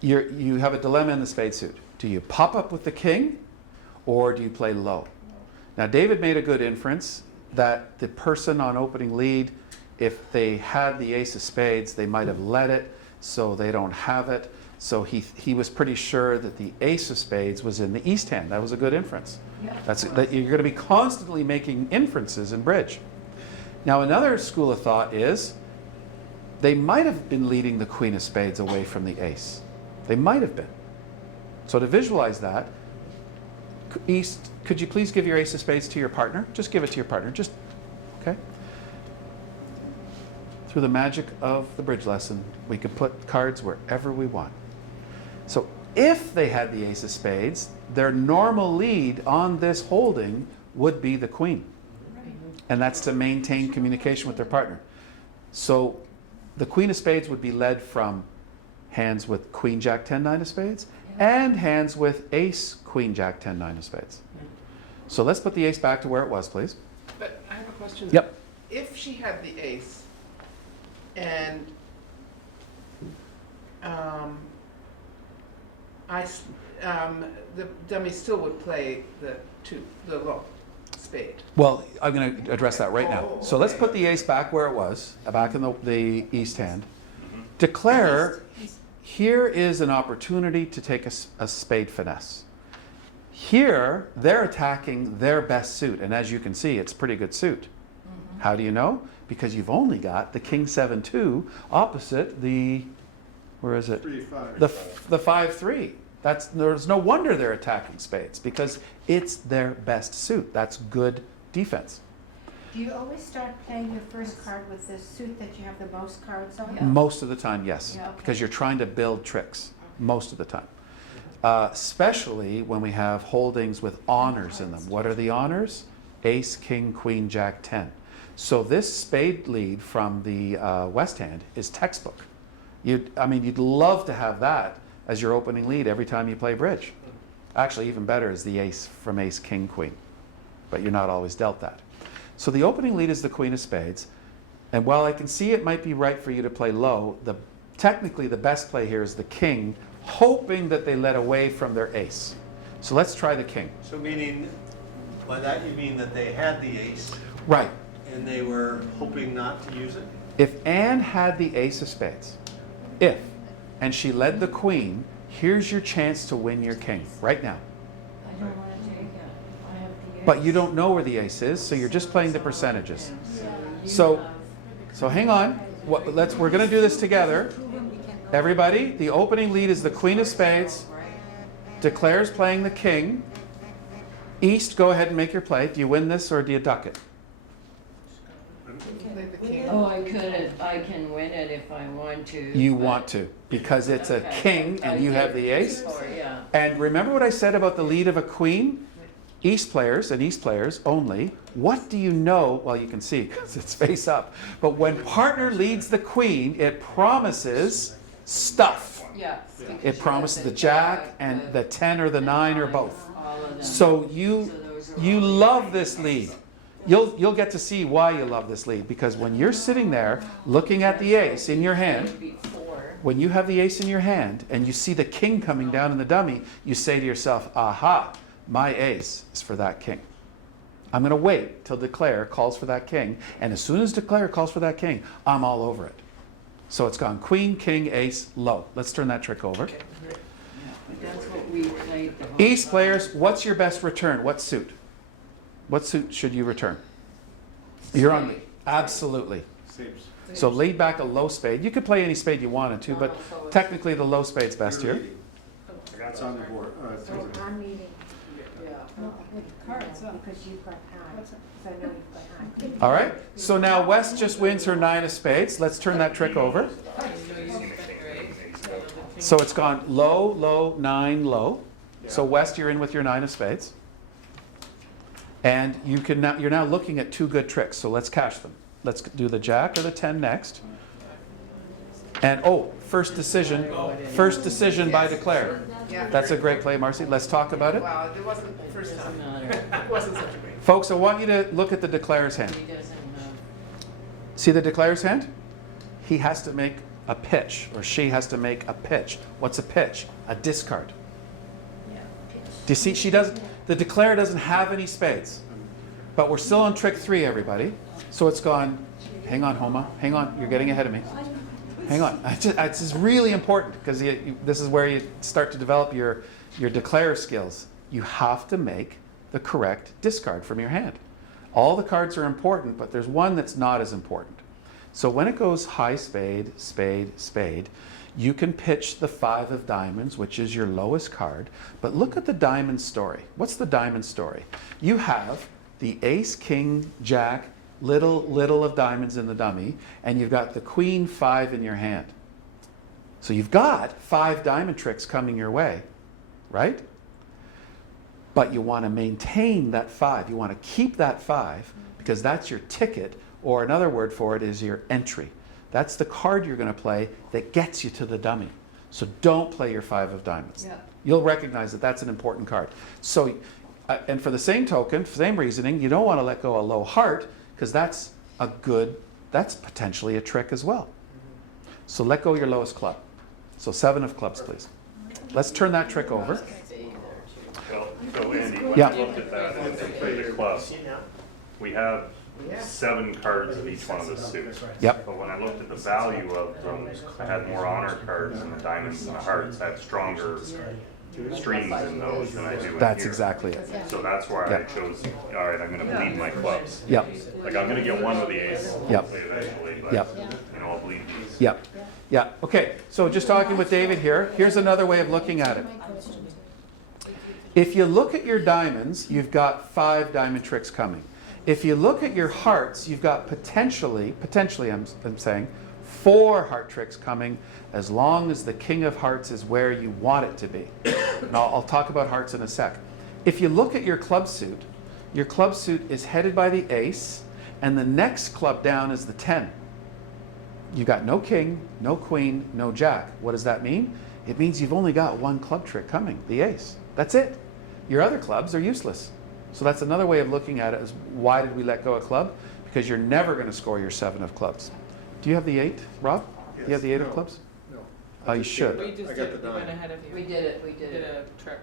You have a dilemma in the spade suit. Do you pop up with the king or do you play low? Now David made a good inference that the person on opening lead, if they had the ace of spades, they might have let it, so they don't have it. So he was pretty sure that the ace of spades was in the east hand. That was a good inference. That you're going to be constantly making inferences in bridge. Now another school of thought is they might have been leading the queen of spades away from the ace. They might have been. So to visualize that, East, could you please give your ace of spades to your partner? Just give it to your partner. Just, okay? Through the magic of the bridge lesson, we could put cards wherever we want. So if they had the ace of spades, their normal lead on this holding would be the queen. And that's to maintain communication with their partner. So the queen of spades would be led from hands with queen, jack, 10, 9 of spades, and hands with ace, queen, jack, 10, 9 of spades. So let's put the ace back to where it was, please. But I have a question. Yep. If she had the ace and the dummy still would play the low spade. Well, I'm going to address that right now. So let's put the ace back where it was, back in the east hand. Declare, here is an opportunity to take a spade finesse. Here, they're attacking their best suit, and as you can see, it's a pretty good suit. How do you know? Because you've only got the king 7-2 opposite the, where is it? 3-5. The 5-3. There's no wonder they're attacking spades, because it's their best suit. That's good defense. Do you always start playing your first card with the suit that you have the most cards on? Most of the time, yes. Yeah, okay. Because you're trying to build tricks, most of the time. Especially when we have holdings with honors in them. What are the honors? Ace, king, queen, jack, 10. So this spade lead from the west hand is textbook. You'd love to have that as your opening lead every time you play bridge. Actually, even better is the ace from ace, king, queen. But you're not always dealt that. So the opening lead is the queen of spades. And while I can see it might be right for you to play low, technically the best play here is the king, hoping that they let away from their ace. So let's try the king. So meaning, by that you mean that they had the ace Right. and they were hoping not to use it? If Anne had the ace of spades, and she led the queen, here's your chance to win your king right now. I don't wanna take it. I have the But you don't know where the ace is, so you're just playing the percentages. So hang on. We're going to do this together. Everybody, the opening lead is the queen of spades. Declares playing the king. East, go ahead and make your play. Do you win this or do you duck it? Play the king. Oh, I can win it if I want to. You but- want to, because it's a Okay. king and you have the ace. Yeah. And remember what I said about the lead of a queen? East players and East players only. What do you know? Well, you can see because it's face up. But when partner leads the queen, it promises stuff. Yeah. It promises the jack and the 10 or the 9 or both. All of them. So you love this lead. You'll get to see why you love this lead, because when you're sitting there looking at the ace in your hand, when you have the ace in your hand and you see the king coming down in the dummy, you say to yourself, aha, my ace is for that king. I'm going to wait till Declare calls for that king, and as soon as Declare calls for that king, I'm all over it. So it's gone queen, king, ace, low. Let's turn that trick over. That's what we played the whole East time. players, what's your best return? What suit? What suit should you return? You're on. Absolutely. So lead back a low spade. You could play any spade you wanted to, but technically the low spade's best here. That's on the board. So I'm leading. Yeah. No, with cards, because you've got high. So I know you've got high. All right. So now West just wins her 9 of spades. Let's turn that trick over. So it's gone low, low, 9, low. So West, you're in with your 9 of spades. And you're now looking at 2 good tricks. So let's cash them. Let's do the jack or the 10 next. And first decision by Declare. Yeah. That's a great play, Marcy. Let's talk about it. Well, it wasn't the first time. It wasn't such a great. Folks, I want you to look at the Declare's hand. He doesn't know. See the Declare's hand? He has to make a pitch, or she has to make a pitch. What's a pitch? A discard. Do you see? The Declare doesn't have any spades. But we're still on trick 3, everybody. So it's gone, hang on, Homa, hang on, you're getting ahead of me. Hang on, it's just really important, because this is where you start to develop your Declare skills. You have to make the correct discard from your hand. All the cards are important, but there's one that's not as important. So when it goes high spade, spade, spade, you can pitch the 5 of diamonds, which is your lowest card. But look at the diamond story. What's the diamond story? You have the ace, king, jack, little of diamonds in the dummy, and you've got the queen 5 in your hand. So you've got 5 diamond tricks coming your way, right? but you want to maintain that 5. You want to keep that 5 because that's your ticket, or another word for it is your entry. That's the card you're going to play that gets you to the dummy. So don't play your 5 of diamonds. Yeah. You'll recognize that that's an important card. So, and for the same token, same reasoning, you don't want to let go a low heart because that's potentially a trick as well. So let go your lowest club. So 7 of clubs, please. Let's turn that trick over. So Andy, when Yeah. I looked at that and played the club, we have 7 cards of each one of the suits. Yep. But when I looked at the value of them, I had more honor cards and the diamonds and the hearts. I had stronger streams in those than I do in That's here. exactly it. So that's why Yep. I chose, all right, I'm going to bleed my clubs. Yep. Like I'm going to get one with the ace Yep. hopefully eventually, but Yep. you know, I'll bleed these. Yeah. Yeah. Okay. So just talking with David here, here's another way of looking at it. If you look at your diamonds, you've got 5 diamond tricks coming. If you look at your hearts, you've got potentially I'm saying, 4 heart tricks coming, as long as the king of hearts is where you want it to be. And I'll talk about hearts in a sec. If you look at your club suit is headed by the ace, and the next club down is the 10. You've got no king, no queen, no jack. What does that mean? It means you've only got 1 club trick coming, the ace. That's it. Your other clubs are useless. So that's another way of looking at it, is why did we let go a club? Because you're never going to score your 7 of clubs. Do you have the 8, Rob? Do you have the 8 of clubs? No. Oh, you should. We just did, we went ahead of you. We did it, we We did did it. a trick.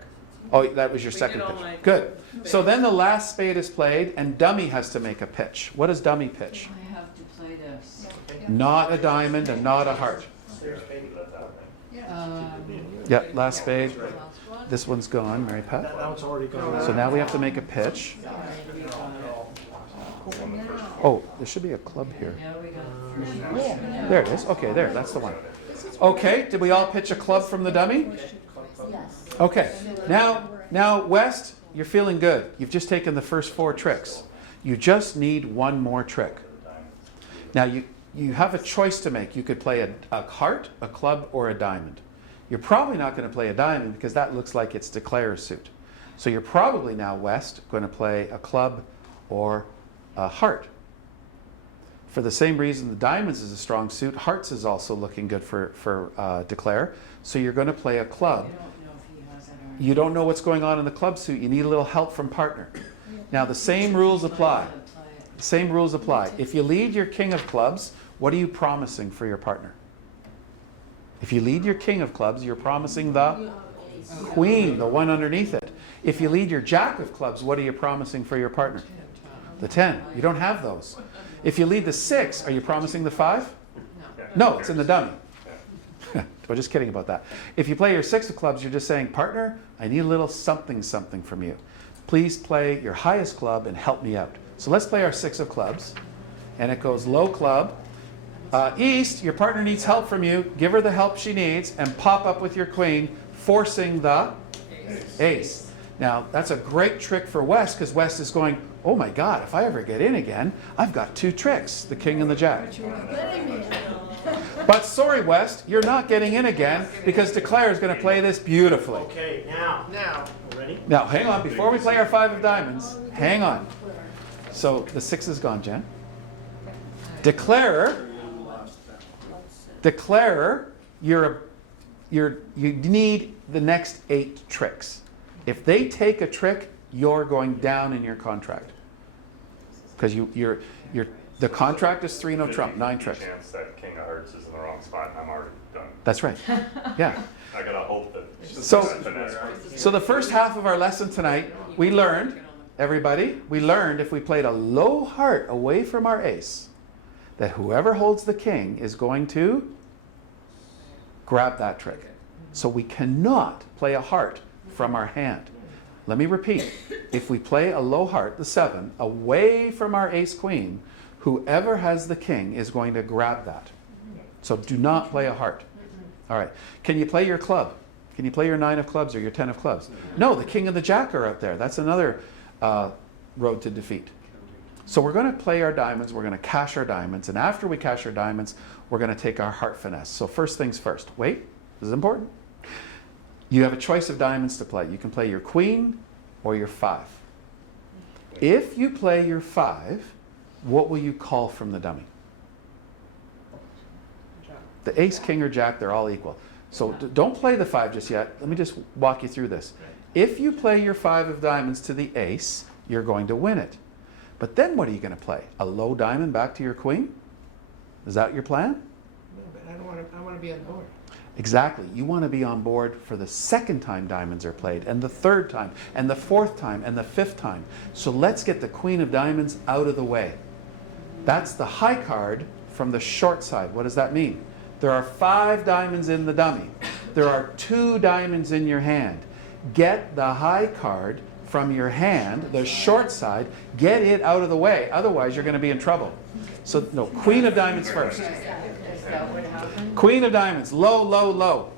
Oh, that was your We second did all pitch. my- Good. So then the last spade is played, and dummy has to make a pitch. What does dummy pitch? I have to play this. Not a diamond and not a heart. Yeah, last spade. This one's gone, Mary Pat. That one's already gone. So now we have to make a pitch. Oh, there should be a club here. Now we got. There it is. Okay, there. That's the one. Okay, did we all pitch a club from the dummy? Okay. Now, West, you're feeling good. You've just taken the first 4 tricks. You just need 1 more trick. Now, you have a choice to make. You could play a heart, a club, or a diamond. You're probably not going to play a diamond because that looks like it's declarer's suit. So you're probably now, West, going to play a club or a heart. For the same reason the diamonds is a strong suit, hearts is also looking good for declare. So you're going to play a club. You don't know what's going on in the club suit. You need a little help from partner. Now the same rules apply. Same rules apply. If you lead your king of clubs, what are you promising for your partner? If you lead your king of clubs, you're promising the queen, the one underneath it. If you lead your jack of clubs, what are you promising for your partner? The 10. You don't have those. If you lead the 6, are you promising the 5? No, it's in the dummy. We're just kidding about that. If you play your 6 of clubs, you're just saying, partner, I need a little something from you. Please play your highest club and help me out. So let's play our 6 of clubs. And it goes low club. East, your partner needs help from you. Give her the help she needs and pop up with your queen, forcing the ace. Now, that's a great trick for West because West is going, oh my God, if I ever get in again, I've got 2 tricks, the king and the jack. But sorry, West, you're not getting in again because Declare is going to play this beautifully. Okay, now. Ready? Now, hang on. Before we play our 5 of diamonds, hang on. So the 6 is gone, Jen. Declarer, you need the next 8 tricks. If they take a trick, you're going down in your contract. Because the contract is 3 no trump, 9 tricks. There's a chance that king of hearts is in the wrong spot and I'm already done. That's right. Yeah. I gotta hope that. So the first half of our lesson tonight, we learned if we played a low heart away from our ace, that whoever holds the king is going to grab that trick. So we cannot play a heart from our hand. Let me repeat. If we play a low heart, the 7, away from our ace queen, whoever has the king is going to grab that. So do not play a heart. All right. Can you play your club? Can you play your 9 of clubs or your 10 of clubs? No, the king and the jack are out there. That's another road to defeat. So we're going to play our diamonds. We're going to cash our diamonds. And after we cash our diamonds, we're going to take our heart finesse. So first things first. Wait, this is important. You have a choice of diamonds to play. You can play your queen, or your 5? If you play your 5, what will you call from the dummy? The ace, king, or jack, they're all equal. So don't play the 5 just yet. Let me just walk you through this. If you play your 5 of diamonds to the ace, you're going to win it. But then what are you going to play? A low diamond back to your queen? Is that your plan? No, but I want to be on board. Exactly. You want to be on board for the second time diamonds are played, and the third time, and the fourth time, and the fifth time. So let's get the queen of diamonds out of the way. That's the high card from the short side. What does that mean? There are 5 diamonds in the dummy. There are 2 diamonds in your hand. Get the high card from your hand, the short side, get it out of the way. Otherwise, you're going to be in trouble. So, no, queen of diamonds first. Queen of diamonds, low, low, low.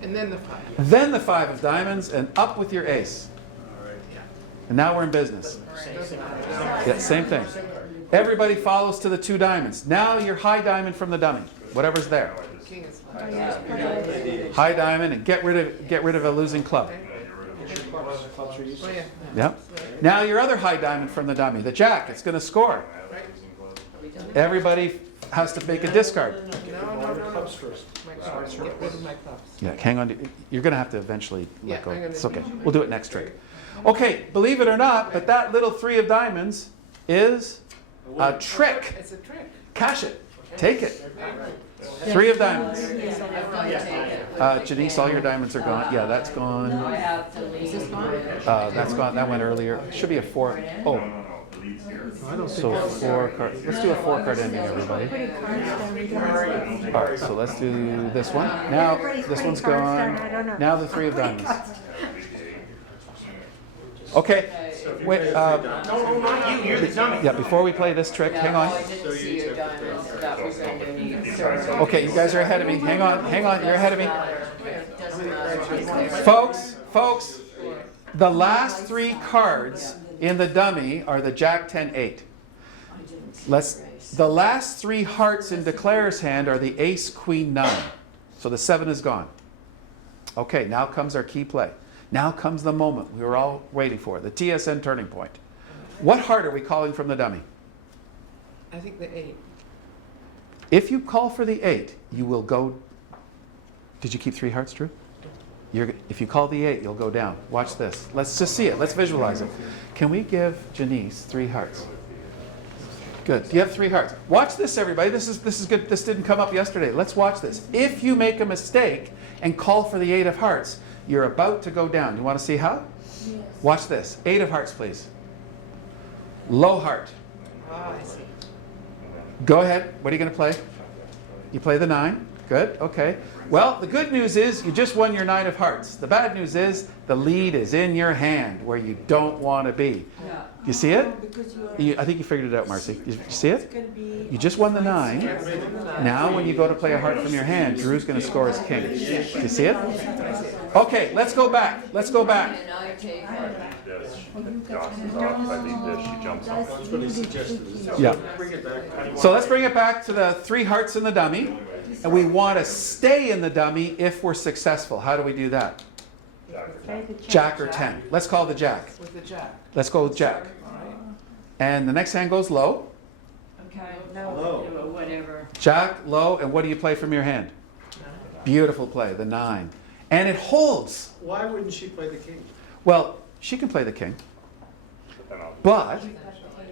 And then the 5. Then the 5 of diamonds, and up with your ace. And now we're in business. Yeah, same thing. Everybody follows to the 2 diamonds. Now your high diamond from the dummy, whatever's there. King is 5. High diamond, and get rid of a losing club. Oh, yeah. Yep. Now your other high diamond from the dummy, the jack. It's going to score. Everybody has to make a discard. No. Clubs first. My clubs. Get rid of my clubs. Yeah, hang on. You're going to have to eventually let Yeah, go. I'm gonna- It's okay. We'll do it next trick. Okay, believe it or not, but that little 3 of diamonds is a trick. It's a trick. Cash it. Take it. 3 of diamonds. Janice, all your diamonds are gone. Yeah, that's gone. That's gone. That went earlier. Should be a 4. Oh, so 4 card. Let's do a 4 card ending, everybody. All right, so let's do this one. Now this one's gone. Now the 3 of diamonds. Okay. Wait. Yeah. Before we play this trick, hang on. Okay, you guys are ahead of me. Hang on. You're ahead of me. Folks, the last 3 cards in the dummy are the jack, 10, 8. The last 3 hearts in Declare's hand are the ace, queen, 9. So the 7 is gone. Okay, now comes our key play. Now comes the moment we were all waiting for, the TSN turning point. What heart are we calling from the dummy? I think the 8. If you call for the 8, you will go. Did you keep 3 hearts, Drew? If you call the 8, you'll go down. Watch this. Let's just see it. Let's visualize it. Can we give Janice 3 hearts? Good. Do you have 3 hearts? Watch this, everybody. This is good. This didn't come up yesterday. Let's watch this. If you make a mistake and call for the 8 of hearts, you're about to go down. You want to see how? Yes. Watch this. 8 of hearts, please. Low heart. Oh, I see. Go ahead. What are you going to play? You play the 9. Good. Okay. Well, the good news is you just won your 9 of hearts. The bad news is the lead is in your hand where you don't want to be. Yeah. You see it? Because I think you figured it out, Marcy. You see it? You just won the 9. Now when you go to play a heart from your hand, Drew's going to score as king. Do you see it? Okay, let's go back. Let's go back. And I take it. Joss is off. I leave this. She jumps off. That's what he suggested. Yeah. Bring it back. So let's bring it back to the 3 hearts in the dummy. And we want to stay in the dummy if we're successful. How do we do that? Jack or 10. Let's call the jack. With the jack. Let's go with jack. And the next hand goes low. Okay, Low. no, whatever. Jack, low, and what do you play from your hand? Beautiful play, the 9. And it holds. Why wouldn't she play the king? Well, she can play the king, but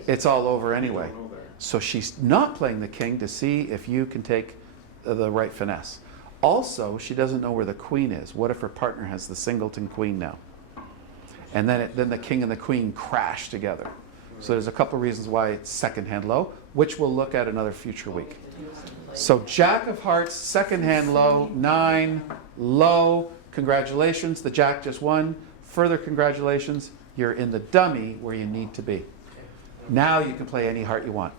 it's all over anyway. So she's not playing the king to see if you can take the right finesse. Also, she doesn't know where the queen is. What if her partner has the singleton queen now? And then the king and the queen crash together. So there's a couple reasons why it's second hand low, which we'll look at another future week. So jack of hearts, second hand low, 9, low. Congratulations, the jack just won. Further congratulations, you're in the dummy where you need to be. Now you can play any heart you want.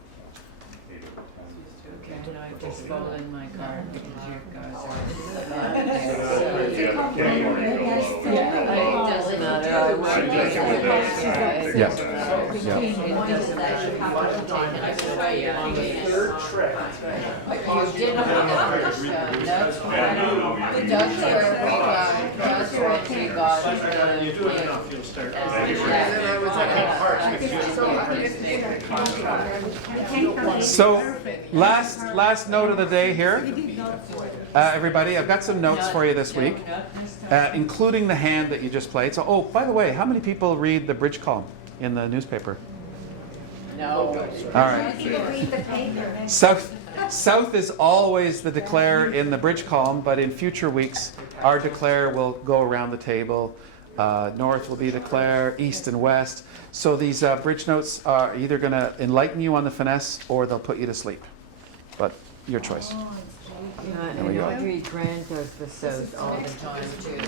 Okay, and I just fill in my card because you guys are. It doesn't matter. I Yeah. Yeah. So, last note of the day here, everybody. I've got some notes for you this week, including the hand that you just played. So, oh, by the way, how many people read the bridge column in the newspaper? No. All right. South is always the declare in the bridge column, but in future weeks, our declare will go around the table. North will be declare, east and west. So these bridge notes are either going to enlighten you on the finesse or they'll put you to sleep. But your choice. And Audrey Grant does the South all the time too.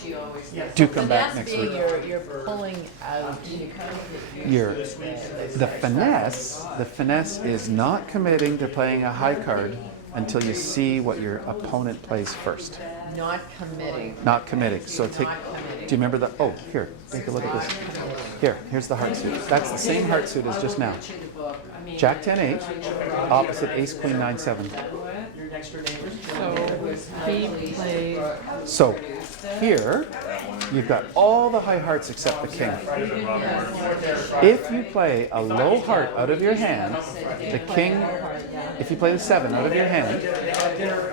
She always does. Do come back next week. You're pulling out. The finesse is not committing to playing a high card until you see what your opponent plays first. Not committing. Not committing. So take. Not committing. Do you remember the? Oh, here. Take a look at this. Here's the heart suit. That's the same heart suit as just now. Jack 10 8, opposite Ace Queen 9 7. So he played. So here you've got all the high hearts except the king. If you play a low heart out of your hand, the king. If you play the 7 out of your hand,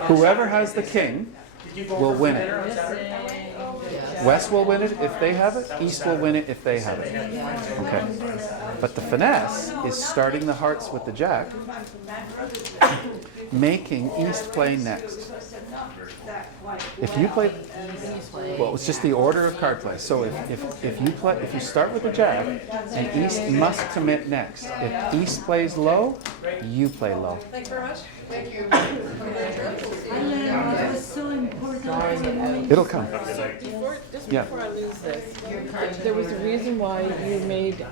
whoever has the king will win it. West will win it if they have it. East will win it if they have it. Okay. But the finesse is starting the hearts with the jack, making East play next. If you play, well, it's just the order of card play. So if you start with the jack, and East must commit next. If East plays low, you play low. Thanks very much. Thank you. That was so important. It'll come. Yeah. Before I lose this, there was a reason why you made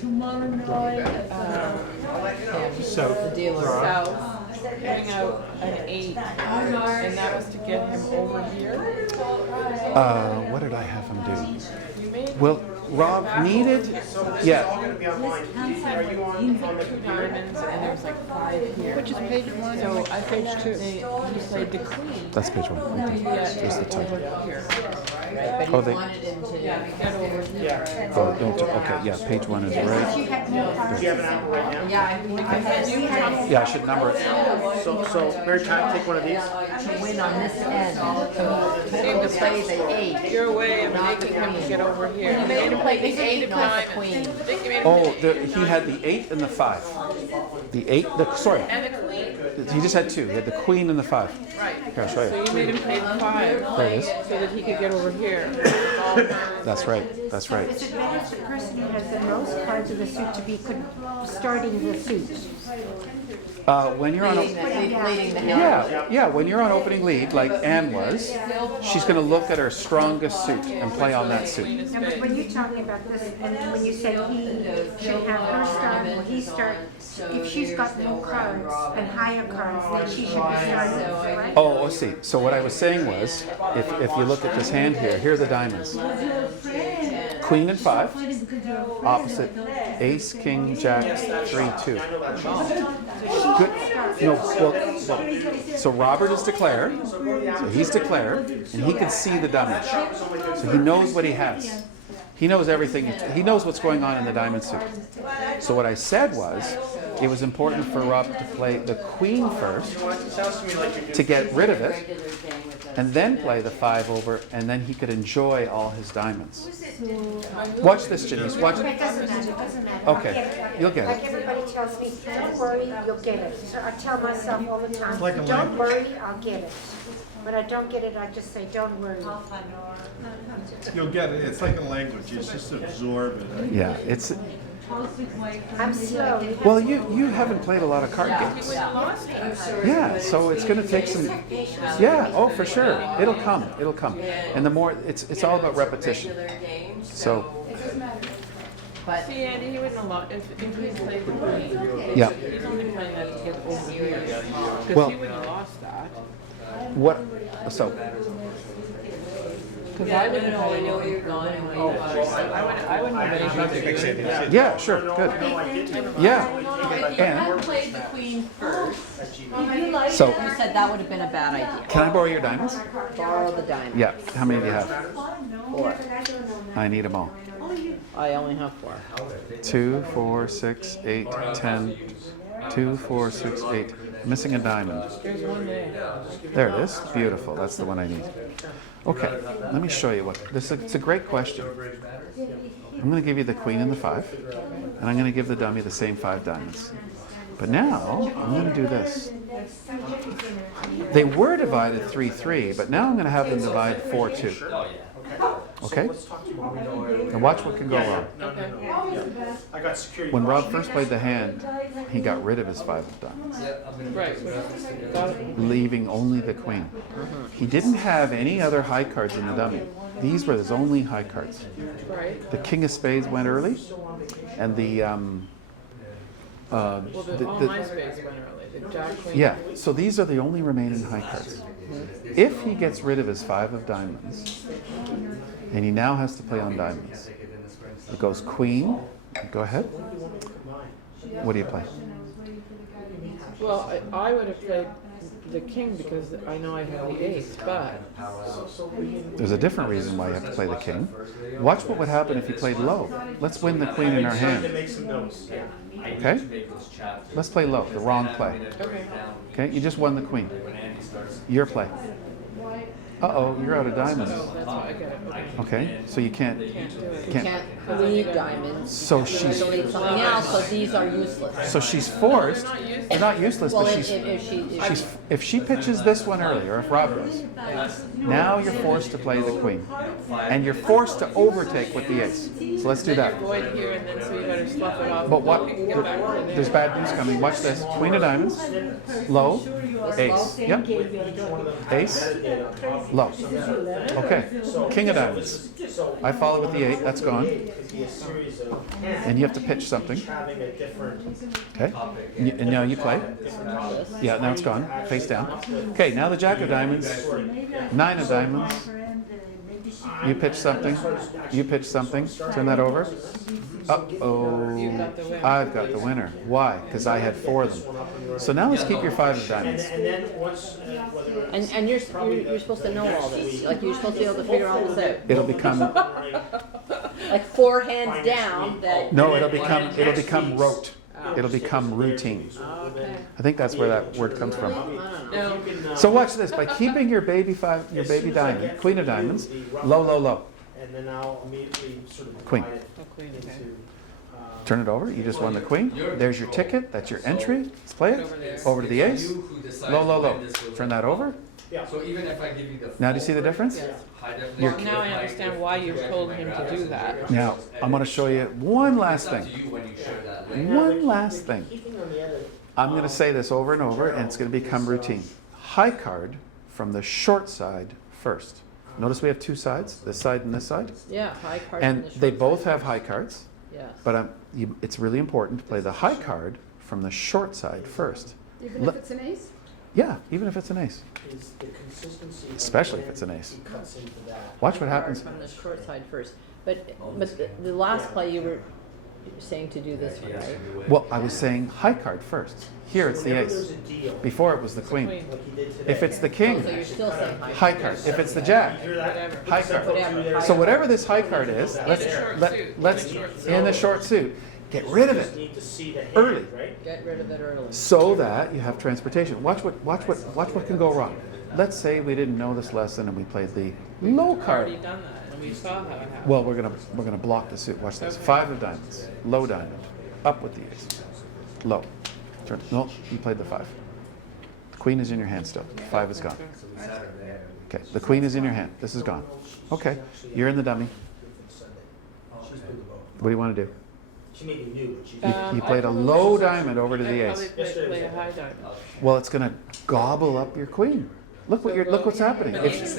Tomorrow night. So, South bring out an 8, and that was to get him over here. What did I have him do? You made Well, Rob needed, yeah. you picked 2 diamonds, and there was like 5 here. Which is page 1. So I think he played the queen. That's page 1. To Okay. get There's the type. over here. But he Oh, they- wanted him to. Get over here. Oh, don't, okay, yeah, page 1 is right. You had more cards. do you have an number right now? Yeah, I think Yeah, I should number it. So Mary Pat, take one of these. to win on this end, to play the 8. Your way of making him get over here. You made him play the 8 of not the diamonds. queen. Think you made him Oh, play he had the 8 and the 5. The 8, sorry, and the queen. he just had 2. He had the queen and the 5. Right. Here, I'll show So you. you made him play the 5 There it is. so that he could get over here. That's right, that's right. Is it better for the person who has the most cards of the suit to be starting the suit? When you're on a, Leading the hand. yeah, when you're on opening lead, like Anne was, she's going to look at her strongest suit and play on that suit. No, but when you're talking about this, and then when you say he should have her start, or he start, if she's got no cards and higher cards, then she should be starting, right? Oh, let's see. So what I was saying was, if you look at this hand here are the diamonds. Queen and 5, opposite Ace, King, Jack, 3, 2. Good. No, well, so Robert is declare, so he's declare, and he can see the damage. So he knows what he has. He knows everything. He knows what's going on in the diamond suit. So what I said was, it was important for Rob to play the queen first to get rid of it, and then play the 5 over, and then he could enjoy all his diamonds. Watch this, Janice. Watch It it. doesn't matter. Okay, you'll get Like it. everybody tells me, don't worry, you'll get it. So I tell myself all the time, like a don't worry, I'll get it. When I don't get it, I just say, don't worry. You'll get it. It's like a language. You just absorb it. Yeah, it's. I'm slow. Well, you haven't played a lot of card games. Yeah, so it's going to take some. Yeah, oh for sure, it'll come, and the more it's all about repetition. So But See, Andy, he wouldn't allow, if he played the queen, yeah, he's only playing that to get over here. Because Well- he wouldn't have lost that. what? So Because I wouldn't have I had know where anything you're for going. winning Oh, my I wouldn't have anything to do. Yeah, sure, good. Yeah, If you had played the queen first, so you said that would have been a bad idea. can I borrow your diamonds? Borrow the diamond. Yeah, how many do you have? 4. I need them all. I only have 4. 2, 4, 6, 8, 10. 2, 4, 6, 8. Missing a diamond. There's one there. There it is. Beautiful. That's the one I need. Okay, let me show you what this. It's a great question. I'm going to give you the queen and the 5, and I'm going to give the dummy the same 5 diamonds. But now I'm going to do this. They were divided 3-3, but now I'm going to have them divide 4-2. Okay? And watch what can go wrong. I got security. When Rob first played the hand, he got rid of his 5 of diamonds, Right. Got it. leaving only the queen. He didn't have any other high cards in the dummy. These were his only high cards. Right. The king of spades went early, and the Well, all my spades went early. The jack, queen. yeah. So these are the only remaining high cards. If he gets rid of his 5 of diamonds, and he now has to play on diamonds, it goes queen. Go ahead. What do you play? Well, I would have played the king because I know I have the ace, but There's a different reason why you have to play the king. Watch what would happen if you played low. Let's win the queen in our hand. Okay? Let's play low, the wrong play. okay. Okay? You just won the queen. Your play. Uh-oh, you're out of diamonds. So that's why I get it. Okay. Okay? So you can't. Can't do it. You Can't. can't leave diamonds. So she's. So leave something else, so these are useless. So she's forced. They're not useless, Well, but if she pitches this one earlier, if Rob does, now you're forced to play the queen, and you're forced to overtake with the ace. So let's do that. Void here, and then so you better slough it off. But what? You can get back to There's bad news coming. Watch this. Queen of diamonds, low, ace. Yep. Ace, low. Okay. King of diamonds. I follow with the 8. That's gone. And you have to pitch something. Okay. And now you play. Yeah. Now it's gone. Face down. Okay. Now the jack of diamonds. 9 of diamonds. You pitch something. You pitch something. Turn that over. Uh-oh. I've got the winner. Why? Because I had 4 of them. So now let's keep your 5 of diamonds. And you're supposed to know all this. Like you're supposed to be able to figure all this out. It'll become Like 4 hands down that. no. It'll become rote. It'll become routine. I think that's where that word comes from. No. So watch this. By keeping your baby diamond, queen of diamonds, low, low, low. And then I'll immediately sort of Queen. divide it Oh, queen, okay. into, Turn it over. You just won the queen. There's your ticket. That's your entry. Let's play it. Over there. Over to the ace. Low, low, low. Turn that over. So even if I give you the Now do you see the difference? high definition. You're- Now I understand why you told him to do that. Now I'm going to show you one last It's up thing. to you when you share that link. One last thing. keeping on the other. I'm going to say this over and over, and it's going to become routine. High card from the short side first. Notice we have 2 sides, this side and this side. Yeah, high card. And they both have high cards, Yes. but it's really important to play the high card from the short side first. Even if it's an ace? Yeah, even if it's an ace. Is the consistency. of Especially if when it's an ace. he cuts into that. Watch what Card happens. from the short side first. But the last play you were saying to do this one, right? Well, I was saying high card first. Here it's the Whenever ace. there's a deal, Before it was the queen. Queen. like he did today. If it's the So king, you're still saying high. high card. If it's the jack, You hear that? Whatever. high card. Whatever. So whatever this high card is, let's in the short suit, get rid of Just it need to see the hand, early. right? Get rid of it early. so that you have transportation. Watch what can go wrong. Let's say we didn't know this lesson and we played the low We've already card. done that, and we saw how it happened. Well, we're gonna block the suit. Watch this. Okay. 5 of diamonds, low diamond, up with the ace, low. Turn. No, you played the 5. The queen is in your hand still. 5 is gone. Okay, the queen is in your hand. This is gone. Okay, you're in the dummy. What do you want to do? She made me new, but she. You played a low diamond over to the I'd ace. probably play a high diamond. Well, it's gonna gobble up your queen. Look what's happening. If,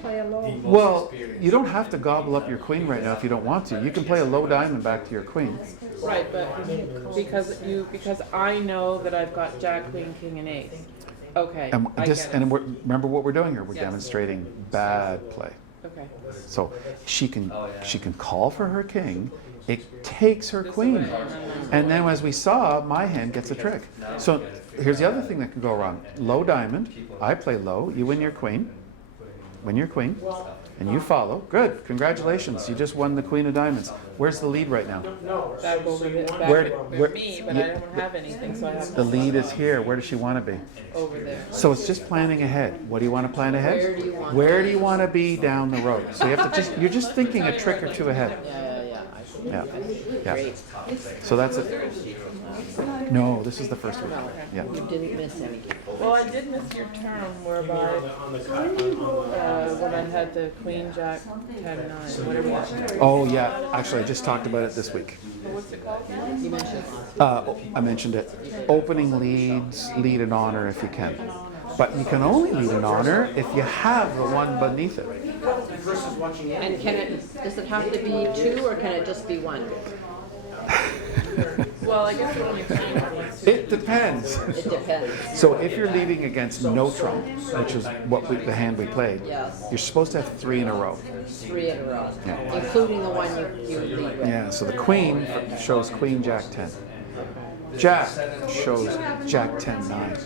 Play a low. well, you don't have to gobble up your queen right now if you don't want to. You can play a low diamond back to your queen. Right, but because I know that I've got jack, queen, king, and ace. Okay, And I this, get it. and remember what we're doing here. We're Yes. demonstrating bad play. Okay. So she can call for her king. It takes her queen, and then as we saw, my hand gets a trick. So here's the other thing that can go wrong. Low diamond. I play low. You win your queen. Win your queen, and you follow. Good. Congratulations. You just won the queen of diamonds. Where's the lead right now? Back over there, back Where- over me, but I don't have anything, so I have The lead is here. Where does she want to be? over there. So it's just planning ahead. What do you want to plan ahead? Where do you want Where do you want to be down the road? So you have to you're just thinking a trick or two ahead. Yeah, I see. Yeah. Yeah. So that's it. No, this is the first one. Yeah. You didn't miss anything. Well, I did miss your term whereby, when I had the queen, jack, 10, 9, whatever that was. Oh yeah. Actually, I just talked about it this week. What's it called? You mentioned I mentioned it. Opening leads, lead in honor if you can. But you can only lead in honor if you have the one beneath it. And does it have to be 2 or can it just be 1? Well, I guess when you're playing with It depends. It depends. So if you're leading against no trump, which is the hand we played, Yes. you're supposed to have 3 in a row. 3 in a row, Yeah. including the one you lead with. Yeah, so the queen shows queen, jack, 10. Jack shows jack, 10, 9.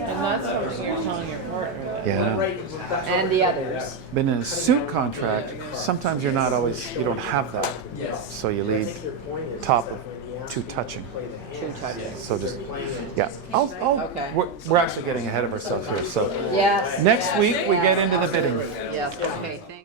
and that's something you're telling your partner. That. Yeah. And the others. But in a suit contract, sometimes you don't have that. So you lead top of 2 touching. 2 touches. So just, yeah. Okay. We're actually getting ahead of ourselves here. So Yes. next week we get into the bidding. Yes, okay, thank